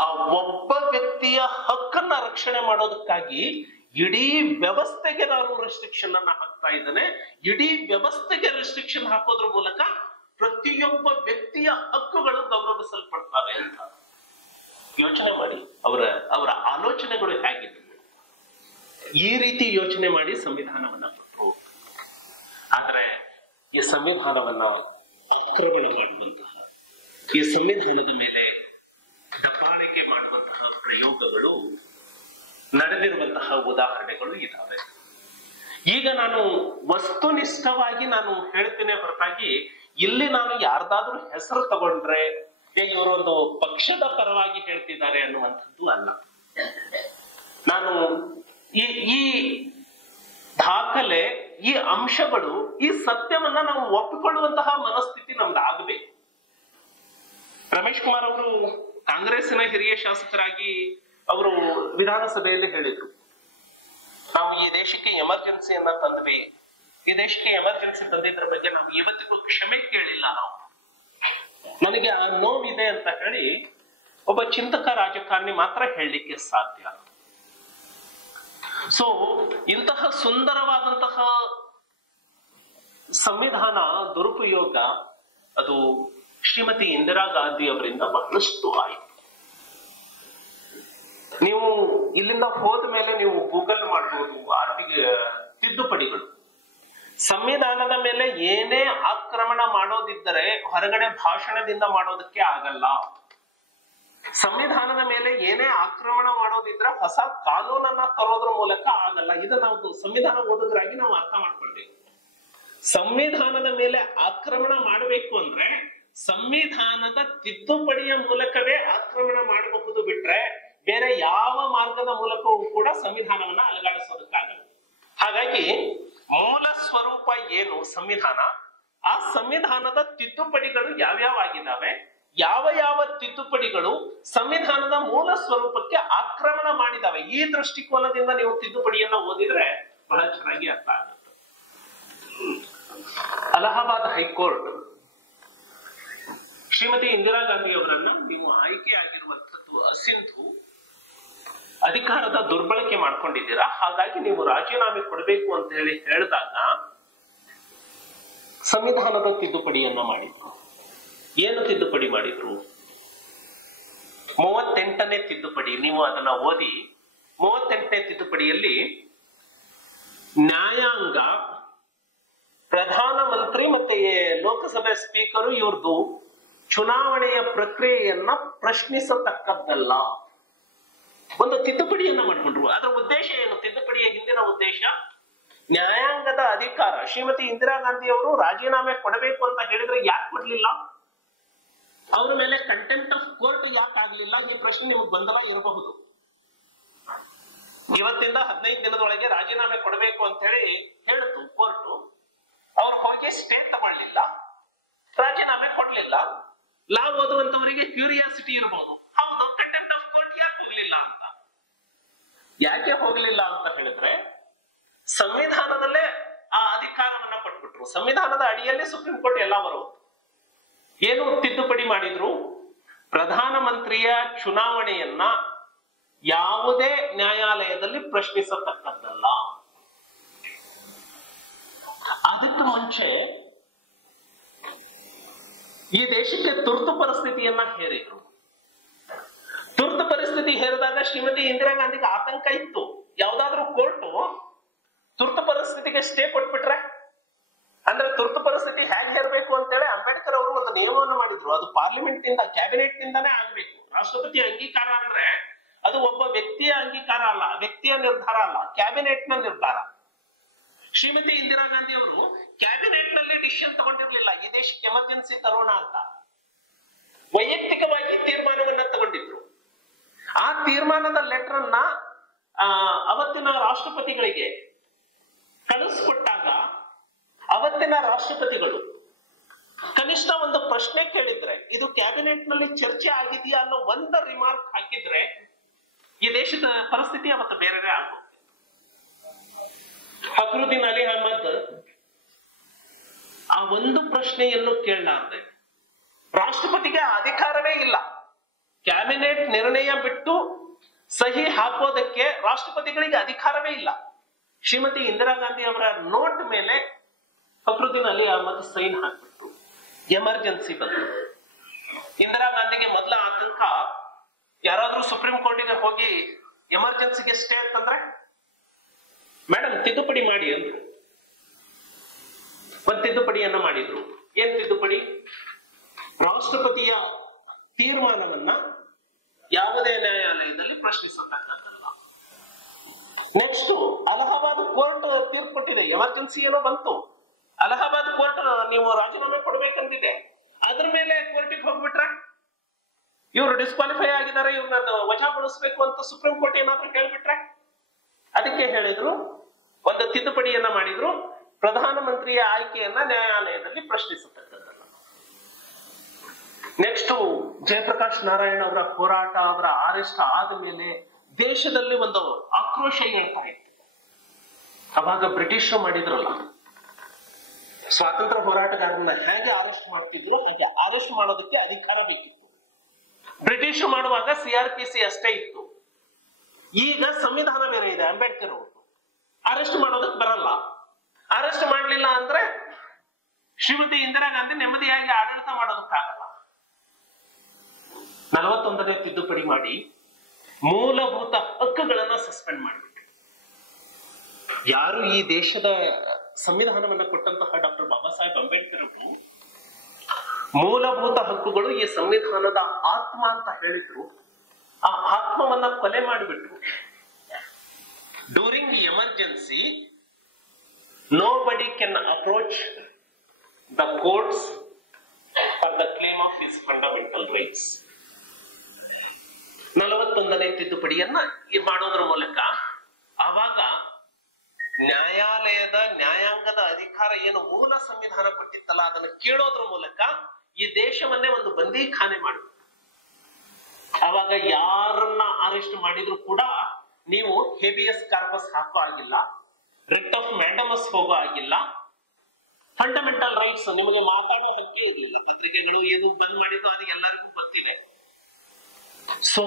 ಆ ಒಬ್ಬ ವ್ಯಕ್ತಿಯ ಹಕ್ಕನ್ನ ರಕ್ಷಣೆ ಮಾಡೋದಕ್ಕಾಗಿ ಇಡೀ ವ್ಯವಸ್ಥೆಗೆ ನಾನು ರೆಸ್ಟ್ರಿಕ್ಷನ್ ಅನ್ನ ಹಾಕ್ತಾ ಇದ್ದೇನೆ. ಇಡೀ ವ್ಯವಸ್ಥೆಗೆ ರೆಸ್ಟ್ರಿಕ್ಷನ್ ಹಾಕೋದ್ರ ಮೂಲಕ ಪ್ರತಿಯೊಬ್ಬ ವ್ಯಕ್ತಿಯ ಹಕ್ಕುಗಳು ಗೌರವಿಸಲ್ಪಡ್ತವೆ ಅಂತ. ಯೋಚನೆ ಮಾಡಿ ಅವರ ಆಲೋಚನೆಗಳು ಹೇಗಿತ್ತು. ಈ ರೀತಿ ಯೋಚನೆ ಮಾಡಿ ಸಂವಿಧಾನವನ್ನ ಕೊಟ್ಟರು. ಆದ್ರೆ ಈ ಸಂವಿಧಾನವನ್ನ ಆಕ್ರಮಣ ಮಾಡುವಂತಹ, ಈ ಸಂವಿಧಾನದ ಮೇಲೆ ದಬ್ಬಾಳಿಕೆ ಮಾಡುವಂತಹ ಪ್ರಯೋಗಗಳು ನಡೆದಿರುವಂತಹ ಉದಾಹರಣೆಗಳು ಇದಾವೆ. ಈಗ ನಾನು ವಸ್ತುನಿಷ್ಠವಾಗಿ ನಾನು ಹೇಳ್ತೇನೆ ಹೊರತಾಗಿ ಇಲ್ಲಿ ನಾನು ಯಾರ್ದಾದ್ರೂ ಹೆಸರು ತಗೊಂಡ್ರೆ ಇವರು ಒಂದು ಪಕ್ಷದ ಪರವಾಗಿ ಹೇಳ್ತಿದ್ದಾರೆ ಅನ್ನುವಂಥದ್ದು ಅಲ್ಲ. ನಾನು ಈ ದಾಖಲೆ, ಈ ಅಂಶಗಳು, ಈ ಸತ್ಯವನ್ನ ನಾವು ಒಪ್ಪಿಕೊಳ್ಳುವಂತಹ ಮನಸ್ಥಿತಿ ನಮ್ದು ಆಗಬೇಕು. ರಮೇಶ್ ಕುಮಾರ್ ಅವರು ಕಾಂಗ್ರೆಸ್ಸಿನ ಹಿರಿಯ ಶಾಸಕರಾಗಿ ಅವರು ವಿಧಾನಸಭೆಯಲ್ಲಿ ಹೇಳಿದ್ರು, ನಾವು ಈ ದೇಶಕ್ಕೆ ಎಮರ್ಜೆನ್ಸಿಯನ್ನ ತಂದ್ವಿ. ಈ ದೇಶಕ್ಕೆ ಎಮರ್ಜೆನ್ಸಿ ತಂದಿದ್ರ ಬಗ್ಗೆ ನಾವು ಇವತ್ತಿಗೂ ಕ್ಷಮೆ ಕೇಳಿಲ್ಲ. ನಾವು ನನಗೆ ಆ ನೋವಿದೆ ಅಂತ ಹೇಳಿ ಒಬ್ಬ ಚಿಂತಕ ರಾಜಕಾರಣಿ ಮಾತ್ರ ಹೇಳಲಿಕ್ಕೆ ಸಾಧ್ಯ. ಸೊ ಇಂತಹ ಸುಂದರವಾದಂತಹ ಸಂವಿಧಾನ ದುರುಪಯೋಗ ಅದು ಶ್ರೀಮತಿ ಇಂದಿರಾ ಗಾಂಧಿ ಅವರಿಂದ ಬಹಳಷ್ಟು ಆಯಿತು. ನೀವು ಇಲ್ಲಿಂದ ಹೋದ ಮೇಲೆ ನೀವು ಗೂಗಲ್ ಮಾಡಬಹುದು ತಿದ್ದುಪಡಿಗಳು. ಸಂವಿಧಾನದ ಮೇಲೆ ಏನೇ ಆಕ್ರಮಣ ಮಾಡೋದಿದ್ದರೆ ಹೊರಗಡೆ ಭಾಷಣದಿಂದ ಮಾಡೋದಕ್ಕೆ ಆಗಲ್ಲ. ಸಂವಿಧಾನದ ಮೇಲೆ ಏನೇ ಆಕ್ರಮಣ ಮಾಡೋದಿದ್ರೆ ಹೊಸ ಕಾನೂನನ್ನ ತರೋದ್ರ ಮೂಲಕ ಆಗಲ್ಲ. ಇದು ನಾವು ಸಂವಿಧಾನ ಓದೋದ್ರಾಗಿ ನಾವು ಅರ್ಥ ಮಾಡ್ಕೊಳ್ಬೇಕು. ಸಂವಿಧಾನದ ಮೇಲೆ ಆಕ್ರಮಣ ಮಾಡಬೇಕು ಅಂದ್ರೆ ಸಂವಿಧಾನದ ತಿದ್ದುಪಡಿಯ ಮೂಲಕವೇ ಆಕ್ರಮಣ ಮಾಡಬಹುದು, ಬಿಟ್ರೆ ಬೇರೆ ಯಾವ ಮಾರ್ಗದ ಮೂಲಕವೂ ಕೂಡ ಸಂವಿಧಾನವನ್ನ ಅಲುಗಾಡಿಸೋದಕ್ಕಾಗಲ್ಲ. ಹಾಗಾಗಿ ಮೂಲ ಸ್ವರೂಪ ಏನು ಸಂವಿಧಾನ, ಆ ಸಂವಿಧಾನದ ತಿದ್ದುಪಡಿಗಳು ಯಾವ್ಯಾವ ಆಗಿದ್ದಾವೆ, ಯಾವ ಯಾವ ತಿದ್ದುಪಡಿಗಳು ಸಂವಿಧಾನದ ಮೂಲ ಸ್ವರೂಪಕ್ಕೆ ಆಕ್ರಮಣ ಮಾಡಿದಾವೆ, ಈ ದೃಷ್ಟಿಕೋನದಿಂದ ನೀವು ತಿದ್ದುಪಡಿಯನ್ನ ಓದಿದ್ರೆ ಬಹಳ ಚೆನ್ನಾಗಿ ಅರ್ಥ ಆಗುತ್ತೆ. ಅಲಹಾಬಾದ್ ಹೈಕೋರ್ಟ್ ಶ್ರೀಮತಿ ಇಂದಿರಾ ಗಾಂಧಿ ಅವರನ್ನ ನೀವು ಆಯ್ಕೆ ಆಗಿರುವಂತದ್ದು ಅಸಿಂಧು ಅಧಿಕಾರದ ದುರ್ಬಳಕೆ ಮಾಡ್ಕೊಂಡಿದ್ದೀರಾ, ಹಾಗಾಗಿ ನೀವು ರಾಜೀನಾಮೆ ಕೊಡಬೇಕು ಅಂತ ಹೇಳಿ ಹೇಳಿದಾಗ ಸಂವಿಧಾನದ ತಿದ್ದುಪಡಿಯನ್ನ ಮಾಡಿದ್ರು. ಏನು ತಿದ್ದುಪಡಿ ಮಾಡಿದ್ರು? 38ನೇ ತಿದ್ದುಪಡಿ. ನೀವು ಅದನ್ನ ಓದಿ. 38ನೇ ತಿದ್ದುಪಡಿಯಲ್ಲಿ ನ್ಯಾಯಾಂಗ, ಪ್ರಧಾನಮಂತ್ರಿ ಮತ್ತೆ ಲೋಕಸಭೆ ಸ್ಪೀಕರು ಇವ್ರದ್ದು ಚುನಾವಣೆಯ ಪ್ರಕ್ರಿಯೆಯನ್ನ ಪ್ರಶ್ನಿಸತಕ್ಕದ್ದಲ್ಲ ಒಂದು ತಿದ್ದುಪಡಿಯನ್ನ ಮಾಡ್ಕೊಂಡ್ರು. ಅದರ ಉದ್ದೇಶ ಏನು? ತಿದ್ದುಪಡಿಯ ಹಿಂದಿನ ಉದ್ದೇಶ ನ್ಯಾಯಾಂಗದ ಅಧಿಕಾರ. ಶ್ರೀಮತಿ ಇಂದಿರಾ ಗಾಂಧಿ ಅವರು ರಾಜೀನಾಮೆ ಕೊಡಬೇಕು ಅಂತ ಹೇಳಿದ್ರೆ ಯಾಕೆ ಕೊಡ್ಲಿಲ್ಲ? ಅವರ ಮೇಲೆ ಕಂಟೆಂಪ್ಟ್ ಆಫ್ ಕೋರ್ಟ್ ಯಾಕೆ ಆಗ್ಲಿಲ್ಲ? ಈ ಪ್ರಶ್ನೆ ನಿಮಗೆ ಗೊಂದಲ ಇರಬಹುದು. ಇವತ್ತಿಂದ 15 ದಿನದೊಳಗೆ ರಾಜೀನಾಮೆ ಕೊಡಬೇಕು ಅಂತ ಹೇಳಿ ಹೇಳಿತು ಕೋರ್ಟ್. ಅವ್ರು ಹೋಗಿ ಸ್ಟೇ ತಗೊಳ್ಳಿಲ್ಲ, ರಾಜೀನಾಮೆ ಕೊಡ್ಲಿಲ್ಲ. ಲಾ ಓದುವಂತವರಿಗೆ ಕ್ಯೂರಿಯಾಸಿಟಿ ಇರಬಹುದು, ಹೌದು ಕಂಟೆಂಪ್ಟ್ ಆಫ್ ಕೋರ್ಟ್ ಯಾಕೆ ಹೋಗ್ಲಿಲ್ಲ ಅಂತ. ಯಾಕೆ ಹೋಗ್ಲಿಲ್ಲ ಅಂತ ಹೇಳಿದ್ರೆ ಸಂವಿಧಾನದಲ್ಲೇ ಆ ಅಧಿಕಾರವನ್ನ ಕೊಟ್ಬಿಟ್ರು. ಸಂವಿಧಾನದ ಅಡಿಯಲ್ಲಿ ಸುಪ್ರೀಂ ಕೋರ್ಟ್ ಎಲ್ಲ ಬರುವುದು. ಏನು ತಿದ್ದುಪಡಿ ಮಾಡಿದ್ರು? ಪ್ರಧಾನಮಂತ್ರಿಯ ಚುನಾವಣೆಯನ್ನ ಯಾವುದೇ ನ್ಯಾಯಾಲಯದಲ್ಲಿ ಪ್ರಶ್ನಿಸತಕ್ಕದ್ದಲ್ಲ. ಅದಕ್ಕೆ ಮುಂಚೆ ಈ ದೇಶಕ್ಕೆ ತುರ್ತು ಪರಿಸ್ಥಿತಿಯನ್ನ ಹೇರಿದ್ರು. ತುರ್ತು ಪರಿಸ್ಥಿತಿ ಹೇರಿದಾಗ ಶ್ರೀಮತಿ ಇಂದಿರಾ ಗಾಂಧಿಗೆ ಆತಂಕ ಇತ್ತು. ಯಾವ್ದಾದ್ರೂ ಕೋರ್ಟು ತುರ್ತು ಪರಿಸ್ಥಿತಿಗೆ ಸ್ಟೇ ಕೊಟ್ಬಿಟ್ರೆ, ಅಂದ್ರೆ ತುರ್ತು ಪರಿಸ್ಥಿತಿ ಹೇಗೆ ಹೇರಬೇಕು ಅಂತೇಳಿ ಅಂಬೇಡ್ಕರ್ ಅವರು ಒಂದು ನಿಯಮವನ್ನು ಮಾಡಿದ್ರು. ಅದು ಪಾರ್ಲಿಮೆಂಟ್ ನಿಂದ, ಕ್ಯಾಬಿನೆಟ್ ನಿಂದಾನೇ ಆಗ್ಬೇಕು. ರಾಷ್ಟ್ರಪತಿ ಅಂಗೀಕಾರ ಅಂದ್ರೆ ಅದು ಒಬ್ಬ ವ್ಯಕ್ತಿಯ ಅಂಗೀಕಾರ ಅಲ್ಲ, ವ್ಯಕ್ತಿಯ ನಿರ್ಧಾರ ಅಲ್ಲ, ಕ್ಯಾಬಿನೆಟ್ ನ ನಿರ್ಧಾರ. ಶ್ರೀಮತಿ ಇಂದಿರಾ ಗಾಂಧಿ ಅವರು ಕ್ಯಾಬಿನೆಟ್ ನಲ್ಲಿ ಡಿಸಿಷನ್ ತಗೊಂಡಿರ್ಲಿಲ್ಲ ಈ ದೇಶಕ್ಕೆ ಎಮರ್ಜೆನ್ಸಿ ತರೋಣ ಅಂತ. ವೈಯಕ್ತಿಕವಾಗಿ ತೀರ್ಮಾನವನ್ನ ತಗೊಂಡಿದ್ರು. ಆ ತೀರ್ಮಾನದ ಲೆಟರ್ ಅನ್ನ ಅವತ್ತಿನ ರಾಷ್ಟ್ರಪತಿಗಳಿಗೆ ಕಳಿಸ್ಕೊಟ್ಟಾಗ ಅವತ್ತಿನ ರಾಷ್ಟ್ರಪತಿಗಳು ಕನಿಷ್ಠ ಒಂದು ಪ್ರಶ್ನೆ ಕೇಳಿದ್ರೆ, ಇದು ಕ್ಯಾಬಿನೆಟ್ ನಲ್ಲಿ ಚರ್ಚೆ ಆಗಿದೆಯಾ ಅನ್ನೋ ಒಂದು ರಿಮಾರ್ಕ್ ಹಾಕಿದ್ರೆ ಈ ದೇಶದ ಪರಿಸ್ಥಿತಿ ಅವತ್ತು ಬೇರೆ ಆಗುತ್ತೆ. ಫಕ್ರುದ್ದೀನ್ ಅಲಿ ಅಹಮದ್ ಆ ಒಂದು ಪ್ರಶ್ನೆಯನ್ನು ಕೇಳಲಾರ್ದೆ, ರಾಷ್ಟ್ರಪತಿಗೆ ಅಧಿಕಾರವೇ ಇಲ್ಲ, ಕ್ಯಾಬಿನೆಟ್ ನಿರ್ಣಯ ಬಿಟ್ಟು ಸಹಿ ಹಾಕೋದಕ್ಕೆ ರಾಷ್ಟ್ರಪತಿಗಳಿಗೆ ಅಧಿಕಾರವೇ ಇಲ್ಲ. ಶ್ರೀಮತಿ ಇಂದಿರಾ ಗಾಂಧಿ ಅವರ ನೋಟ್ ಮೇಲೆ ಫಕ್ರುದ್ದೀನ್ ಅಲಿ ಅಹಮದ್ ಸೈನ್ ಹಾಕ್ಬಿಟ್ಟು ಎಮರ್ಜೆನ್ಸಿ ಬಂತು. ಇಂದಿರಾ ಗಾಂಧಿಗೆ ಮೊದಲ ಆತಂಕ, ಯಾರಾದ್ರೂ ಸುಪ್ರೀಂ ಕೋರ್ಟಿಗೆ ಹೋಗಿ ಎಮರ್ಜೆನ್ಸಿಗೆ ಸ್ಟೇ ಅಂತಂದ್ರೆ ಮೇಡಮ್ ತಿದ್ದುಪಡಿ ಮಾಡಿ ಅಂದ್ರು. ಒಂದು ತಿದ್ದುಪಡಿಯನ್ನ ಮಾಡಿದ್ರು. ಏನ್ ತಿದ್ದುಪಡಿ? ರಾಷ್ಟ್ರಪತಿಯ ತೀರ್ಮಾನವನ್ನ ಯಾವುದೇ ನ್ಯಾಯಾಲಯದಲ್ಲಿ ಪ್ರಶ್ನಿಸತಕ್ಕದ್ದಲ್ಲ. ನೆಕ್ಸ್ಟ್ ಅಲಹಾಬಾದ್ ಕೋರ್ಟ್ ತೀರ್ಪು ಕೊಟ್ಟಿದೆ. ಎಮರ್ಜೆನ್ಸಿ ಏನೋ ಬಂತು, ಅಲಹಾಬಾದ್ ಕೋರ್ಟ್ ನೀವು ರಾಜೀನಾಮೆ ಕೊಡ್ಬೇಕಂತಿದೆ. ಅದ್ರ ಮೇಲೆ ಕೋರ್ಟಿಗೆ ಹೋಗ್ಬಿಟ್ರೆ ಇವರು ಡಿಸ್ಕ್ವಾಲಿಫೈ ಆಗಿದ್ದಾರೆ, ಇವ್ರನ್ನ ವಜಾಗೊಳಿಸಬೇಕು ಅಂತ ಸುಪ್ರೀಂ ಕೋರ್ಟ್ ಏನಾದ್ರೂ ಹೇಳ್ಬಿಟ್ರೆ, ಅದಕ್ಕೆ ಹೇಳಿದ್ರು ಒಂದು ತಿದ್ದುಪಡಿಯನ್ನ ಮಾಡಿದ್ರು. ಪ್ರಧಾನಮಂತ್ರಿಯ ಆಯ್ಕೆಯನ್ನ ನ್ಯಾಯಾಲಯದಲ್ಲಿ ಪ್ರಶ್ನಿಸತಕ್ಕದ್ದಲ್ಲ. ನೆಕ್ಸ್ಟ್ ಜಯಪ್ರಕಾಶ್ ನಾರಾಯಣ್ ಅವರ ಹೋರಾಟ, ಅವರ ಅರೆಸ್ಟ್ ಆದ ಮೇಲೆ ದೇಶದಲ್ಲಿ ಒಂದು ಆಕ್ರೋಶ ಹೇಳ್ತಾ ಇತ್ತು. ಅವಾಗ ಬ್ರಿಟಿಷರು ಮಾಡಿದ್ರಲ್ಲ, ಸ್ವಾತಂತ್ರ್ಯ ಹೋರಾಟಗಾರರನ್ನ ಹೇಗೆ ಅರೆಸ್ಟ್ ಮಾಡ್ತಿದ್ರು ಹಾಗೆ ಅರೆಸ್ಟ್ ಮಾಡೋದಕ್ಕೆ ಅಧಿಕಾರ ಬೇಕಿತ್ತು. ಬ್ರಿಟಿಷರು ಮಾಡುವಾಗ CRPC ಅಷ್ಟೇ ಇತ್ತು. ಈಗ ಸಂವಿಧಾನ ಬೇರೆ ಇದೆ. ಅಂಬೇಡ್ಕರ್ ಅವರು ಅರೆಸ್ಟ್ ಮಾಡೋದಕ್ಕೆ ಬರಲ್ಲ. ಅರೆಸ್ಟ್ ಮಾಡ್ಲಿಲ್ಲ ಅಂದ್ರೆ ಶ್ರೀಮತಿ ಇಂದಿರಾ ಗಾಂಧಿ ನೆಮ್ಮದಿಯಾಗಿ ಆಡಳಿತ ಮಾಡೋದಕ್ಕಾಗಲ್ಲ. 41ನೇ ತಿದ್ದುಪಡಿ ಮಾಡಿ ಮೂಲಭೂತ ಹಕ್ಕುಗಳನ್ನ ಸಸ್ಪೆಂಡ್ ಮಾಡಿಬಿಟ್ರು. ಯಾರು ಈ ದೇಶದ ಸಂವಿಧಾನವನ್ನ ಕೊಟ್ಟಂತಹ ಡಾಕ್ಟರ್ ಬಾಬಾ ಸಾಹೇಬ್ ಅಂಬೇಡ್ಕರ್ ಅವರು ಮೂಲಭೂತ ಹಕ್ಕುಗಳು ಈ ಸಂವಿಧಾನದ ಆತ್ಮ ಅಂತ ಹೇಳಿದ್ರು, ಆ ಆತ್ಮವನ್ನ ಕೊಲೆ ಮಾಡಿಬಿಟ್ರು. During emergency nobody can approach the courts for the claim of his fundamental rights. 41ನೇ ತಿದ್ದುಪಡಿಯನ್ನ ಮಾಡೋದ್ರ ಮೂಲಕ ಆವಾಗ ನ್ಯಾಯಾಂಗದ ಅಧಿಕಾರ ಏನು ಮೂಲ ಸಂವಿಧಾನ ಕೊಟ್ಟಿತ್ತಲ್ಲ ಅದನ್ನು ಕೇಳೋದ್ರ ಮೂಲಕ ಈ ದೇಶವನ್ನೇ ಒಂದು ಬಂದೀಖಾನೆ ಮಾಡಿದ್ರು. ಆವಾಗ ಯಾರನ್ನ ಅರೆಸ್ಟ್ ಮಾಡಿದ್ರು ಕೂಡ ನೀವು ಹೇಬಿಯಸ್ ಕಾರ್ಪಸ್ ಹಾಕೋ ಆಗಿಲ್ಲ, ರಿಟ್ ಆಫ್ ಮ್ಯಾಂಡಮಸ್ ಹೋಗೋ ಆಗಿಲ್ಲ, ಫಂಡಮೆಂಟಲ್ ರೈಟ್ಸ್ ನಿಮಗೆ ಮಾತಾಡೋ ಹಕ್ಕೇ ಇರಲಿಲ್ಲ. ಪತ್ರಿಕೆಗಳು ಏನು ಬಂದ್ ಮಾಡಿದ್ರು ಅದು ಎಲ್ಲರಿಗೂ ಗೊತ್ತಿದೆ. ಸೊ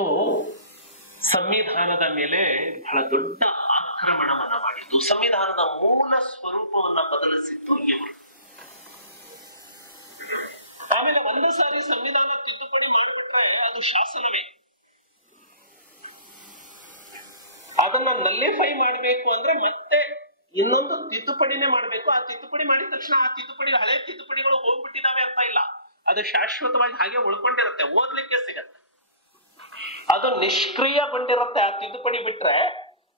ಸಂವಿಧಾನದ ಮೇಲೆ ಬಹಳ ದೊಡ್ಡ ಆಕ್ರಮಣವನ್ನ ಮಾಡಿದ್ದು, ಸಂವಿಧಾನದ ಮೂಲ ಸ್ವರೂಪವನ್ನ ಬದಲಿಸಿದ್ದು ಇವರು. ಆಮೇಲೆ ಒಂದು ಸಾರಿ ಸಂವಿಧಾನ ತಿದ್ದುಪಡಿ ಮಾಡಿಬಿಟ್ರೆ ಅದು ಶಾಸನವೇ. ಅದನ್ನ ನಲ್ಲಿಫೈ ಮಾಡಬೇಕು ಅಂದ್ರೆ ಮತ್ತೆ ಇನ್ನೊಂದು ತಿದ್ದುಪಡಿನೇ ಮಾಡಬೇಕು. ಆ ತಿದ್ದುಪಡಿ ಮಾಡಿದ ತಕ್ಷಣ ಆ ತಿದ್ದುಪಡಿ ಹಳೆ ತಿದ್ದುಪಡಿಗಳು ಹೋಗ್ಬಿಟ್ಟಿದಾವೆ ಅಂತ ಇಲ್ಲ, ಅದು ಶಾಶ್ವತವಾಗಿ ಹಾಗೆ ಉಳ್ಕೊಂಡಿರುತ್ತೆ, ಓದ್ಲಿಕ್ಕೆ ಸಿಗತ್ತೆ. ಅದು ನಿಷ್ಕ್ರಿಯಗೊಂಡಿರುತ್ತೆ. ಆ ತಿದ್ದುಪಡಿ ಬಿಟ್ರೆ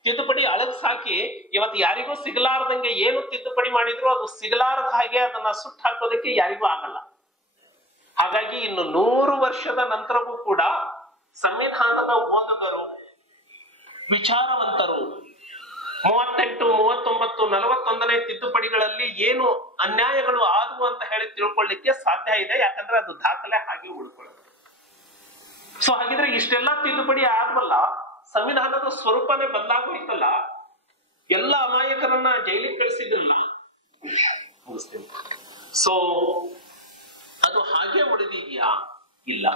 ತಿದ್ದುಪಡಿ ಅಳಗ್ಸ್ ಹಾಕಿ ಇವತ್ತು ಯಾರಿಗೂ ಸಿಗಲಾರ್ದಂಗೆ ಏನು ತಿದ್ದುಪಡಿ ಮಾಡಿದ್ರು ಅದು ಸಿಗಲಾರದ ಹಾಗೆ ಅದನ್ನ ಸುಟ್ಟು ಹಾಕೋದಕ್ಕೆ ಯಾರಿಗೂ ಆಗಲ್ಲ. ಹಾಗಾಗಿ ಇನ್ನು 100 ವರ್ಷದ ನಂತರವೂ ಕೂಡ ಸಂವಿಧಾನದ ಓದುಗರು, ವಿಚಾರವಂತರು 38, 39, 41ನೇ ತಿದ್ದುಪಡಿಗಳಲ್ಲಿ ಏನು ಅನ್ಯಾಯಗಳು ಆದವು ಅಂತ ಹೇಳಿ ತಿಳ್ಕೊಳ್ಳಿಕ್ಕೆ ಸಾಧ್ಯ ಇದೆ. ಯಾಕಂದ್ರೆ ಅದು ದಾಖಲೆ ಹಾಗೆ ಉಳ್ಕೊಳ್ಳುತ್ತೆ. ಸೊ ಹಾಗಿದ್ರೆ ಇಷ್ಟೆಲ್ಲಾ ತಿದ್ದುಪಡಿ ಆದ್ವಲ್ಲ, ಸಂವಿಧಾನದ ಸ್ವರೂಪನೇ ಬದಲಾಗೋಯ್ತಲ್ಲ, ಎಲ್ಲ ಅಮಾಯಕರನ್ನ ಜೈಲಿಗೆ ಕಳಿಸಿದ್ರಲ್ಲ. ಸೊ ಅದು ಹಾಗೆ ಉಳಿದಿದೆಯಾ? ಇಲ್ಲ.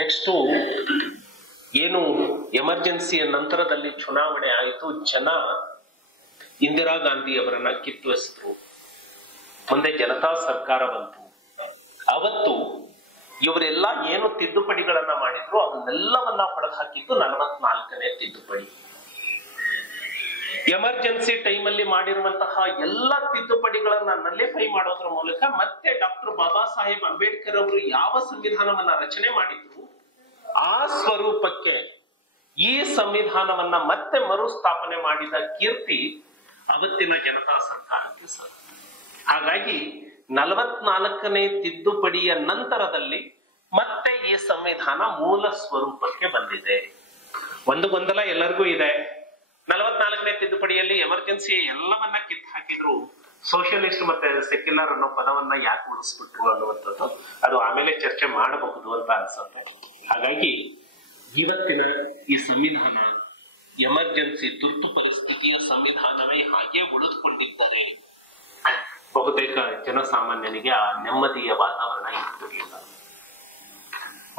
ನೆಕ್ಸ್ಟ್ ಏನು ಎಮರ್ಜೆನ್ಸಿಯ ನಂತರದಲ್ಲಿ ಚುನಾವಣೆ ಆಯಿತು, ಜನ ಇಂದಿರಾ ಗಾಂಧಿ ಅವರನ್ನ ಕಿತ್ತುವೆಸಿದ್ರು, ಮುಂದೆ ಜನತಾ ಸರ್ಕಾರ ಬಂತು. ಅವತ್ತು ಇವರೆಲ್ಲ ಏನು ತಿದ್ದುಪಡಿಗಳನ್ನ ಮಾಡಿದ್ರು ಅವನ್ನೆಲ್ಲವನ್ನ ಹೊಡೆದು ಹಾಕಿದ್ದು 44ನೇ ತಿದ್ದುಪಡಿ. ಎಮರ್ಜೆನ್ಸಿ ಟೈಮಲ್ಲಿ ಮಾಡಿರುವಂತಹ ಎಲ್ಲ ತಿದ್ದುಪಡಿಗಳನ್ನ ನಲ್ಲಿಫೈ ಮಾಡೋದ್ರ ಮೂಲಕ ಮತ್ತೆ ಡಾಕ್ಟರ್ ಬಾಬಾ ಸಾಹೇಬ್ ಅಂಬೇಡ್ಕರ್ ಅವರು ಯಾವ ಸಂವಿಧಾನವನ್ನ ರಚನೆ ಮಾಡಿದ್ರು ಆ ಸ್ವರೂಪಕ್ಕೆ ಈ ಸಂವಿಧಾನವನ್ನ ಮತ್ತೆ ಮರುಸ್ಥಾಪನೆ ಮಾಡಿದ ಕೀರ್ತಿ ಅವತ್ತಿನ ಜನತಾ ಸರ್ಕಾರಕ್ಕೆ ಸರ್. ಹಾಗಾಗಿ 44ನೇ ತಿದ್ದುಪಡಿಯ ನಂತರದಲ್ಲಿ ಮತ್ತೆ ಈ ಸಂವಿಧಾನ ಮೂಲ ಸ್ವರೂಪಕ್ಕೆ ಬಂದಿದೆ. ಒಂದು ಗೊಂದಲ ಎಲ್ಲರಿಗೂ ಇದೆ. 44ನೇ ತಿದ್ದುಪಡಿಯಲ್ಲಿ ಎಮರ್ಜೆನ್ಸಿ ಎಲ್ಲವನ್ನ ಕಿತ್ತು ಹಾಕಿದ್ರು, ಸೋಷಿಯಲಿಸ್ಟ್ ಮತ್ತೆ ಸೆಕ್ಯುಲರ್ ಅನ್ನೋ ಪದವನ್ನ ಯಾಕೆ ಉಳಿಸ್ಬಿಟ್ರು ಅನ್ನುವಂಥದ್ದು ಅದು ಆಮೇಲೆ ಚರ್ಚೆ ಮಾಡಬಹುದು ಅಂತ ಅನ್ಸುತ್ತೆ. ಹಾಗಾಗಿ ಇವತ್ತಿನ ಈ ಸಂವಿಧಾನ ಎಮರ್ಜೆನ್ಸಿ ತುರ್ತು ಪರಿಸ್ಥಿತಿಯ ಸಂವಿಧಾನವೇ ಹಾಗೆ ಉಳಿದುಕೊಂಡಿದ್ದರೆ ಬಹುತೇಕ ಜನಸಾಮಾನ್ಯನಿಗೆ ಆ ನೆಮ್ಮದಿಯ ವಾತಾವರಣ ಇರ್ತಿರ್ಲಿಲ್ಲ.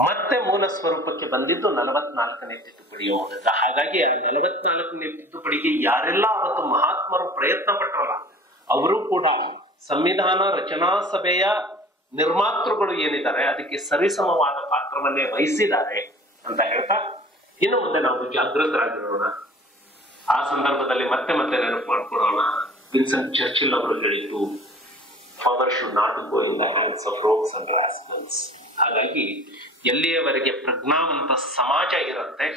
ಮತ್ತೆ ಮೂಲ ಸ್ವರೂಪಕ್ಕೆ ಬಂದಿದ್ದು 44ನೇ ತಿದ್ದುಪಡಿಯ ಮೂಲಕ. ಹಾಗಾಗಿ ಆ 44ನೇ ತಿದ್ದುಪಡಿಗೆ ಯಾರೆಲ್ಲ ಅವತ್ತು ಮಹಾತ್ಮರು ಪ್ರಯತ್ನ ಪಟ್ಟರಲ್ಲ ಅವರು ಕೂಡ ಸಂವಿಧಾನ ರಚನಾ ಸಭೆಯ ನಿರ್ಮಾತೃಗಳು ಏನಿದ್ದಾರೆ ಅದಕ್ಕೆ ಸರಿಸಮವಾದ ಪಾತ್ರವನ್ನೇ ವಹಿಸಿದ್ದಾರೆ ಅಂತ ಹೇಳ್ತಾ ಇನ್ನು ಮುಂದೆ ನಾವು ಜಾಗೃತರಾಗಿರೋಣ. ಆ ಸಂದರ್ಭದಲ್ಲಿ ಮತ್ತೆ ನೆನಪು ಮಾಡ್ಕೊಳ್ಳೋಣ. ವಿನ್ಸೆಂಟ್ ಚರ್ಚಿಲ್ ಅವರು ಹೇಳಿದ್ದು power should not go in the hands of rogues and rascals. ಹಾಗಾಗಿ ಎಲ್ಲಿಯವರೆಗೆ ಪ್ರಜ್ಞಾವಂತ ಸಮಾಜ ಇರುತ್ತೆ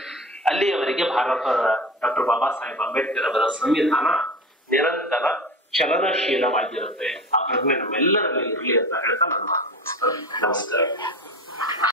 ಅಲ್ಲಿಯವರೆಗೆ ಭಾರತದ ಡಾಕ್ಟರ್ ಬಾಬಾ ಸಾಹೇಬ್ ಅಂಬೇಡ್ಕರ್ ಅವರ ಸಂವಿಧಾನ ನಿರಂತರ ಚಲನಶೀಲವಾಗಿರುತ್ತೆ. ಆ ಪ್ರಜ್ಞೆ ನಮ್ಮೆಲ್ಲರಲ್ಲಿ ಇರಲಿ ಅಂತ ಹೇಳ್ತಾ ನಾನು ಮಾತು ಮುಗಿಸ್ತೇನೆ. ನಮಸ್ಕಾರ.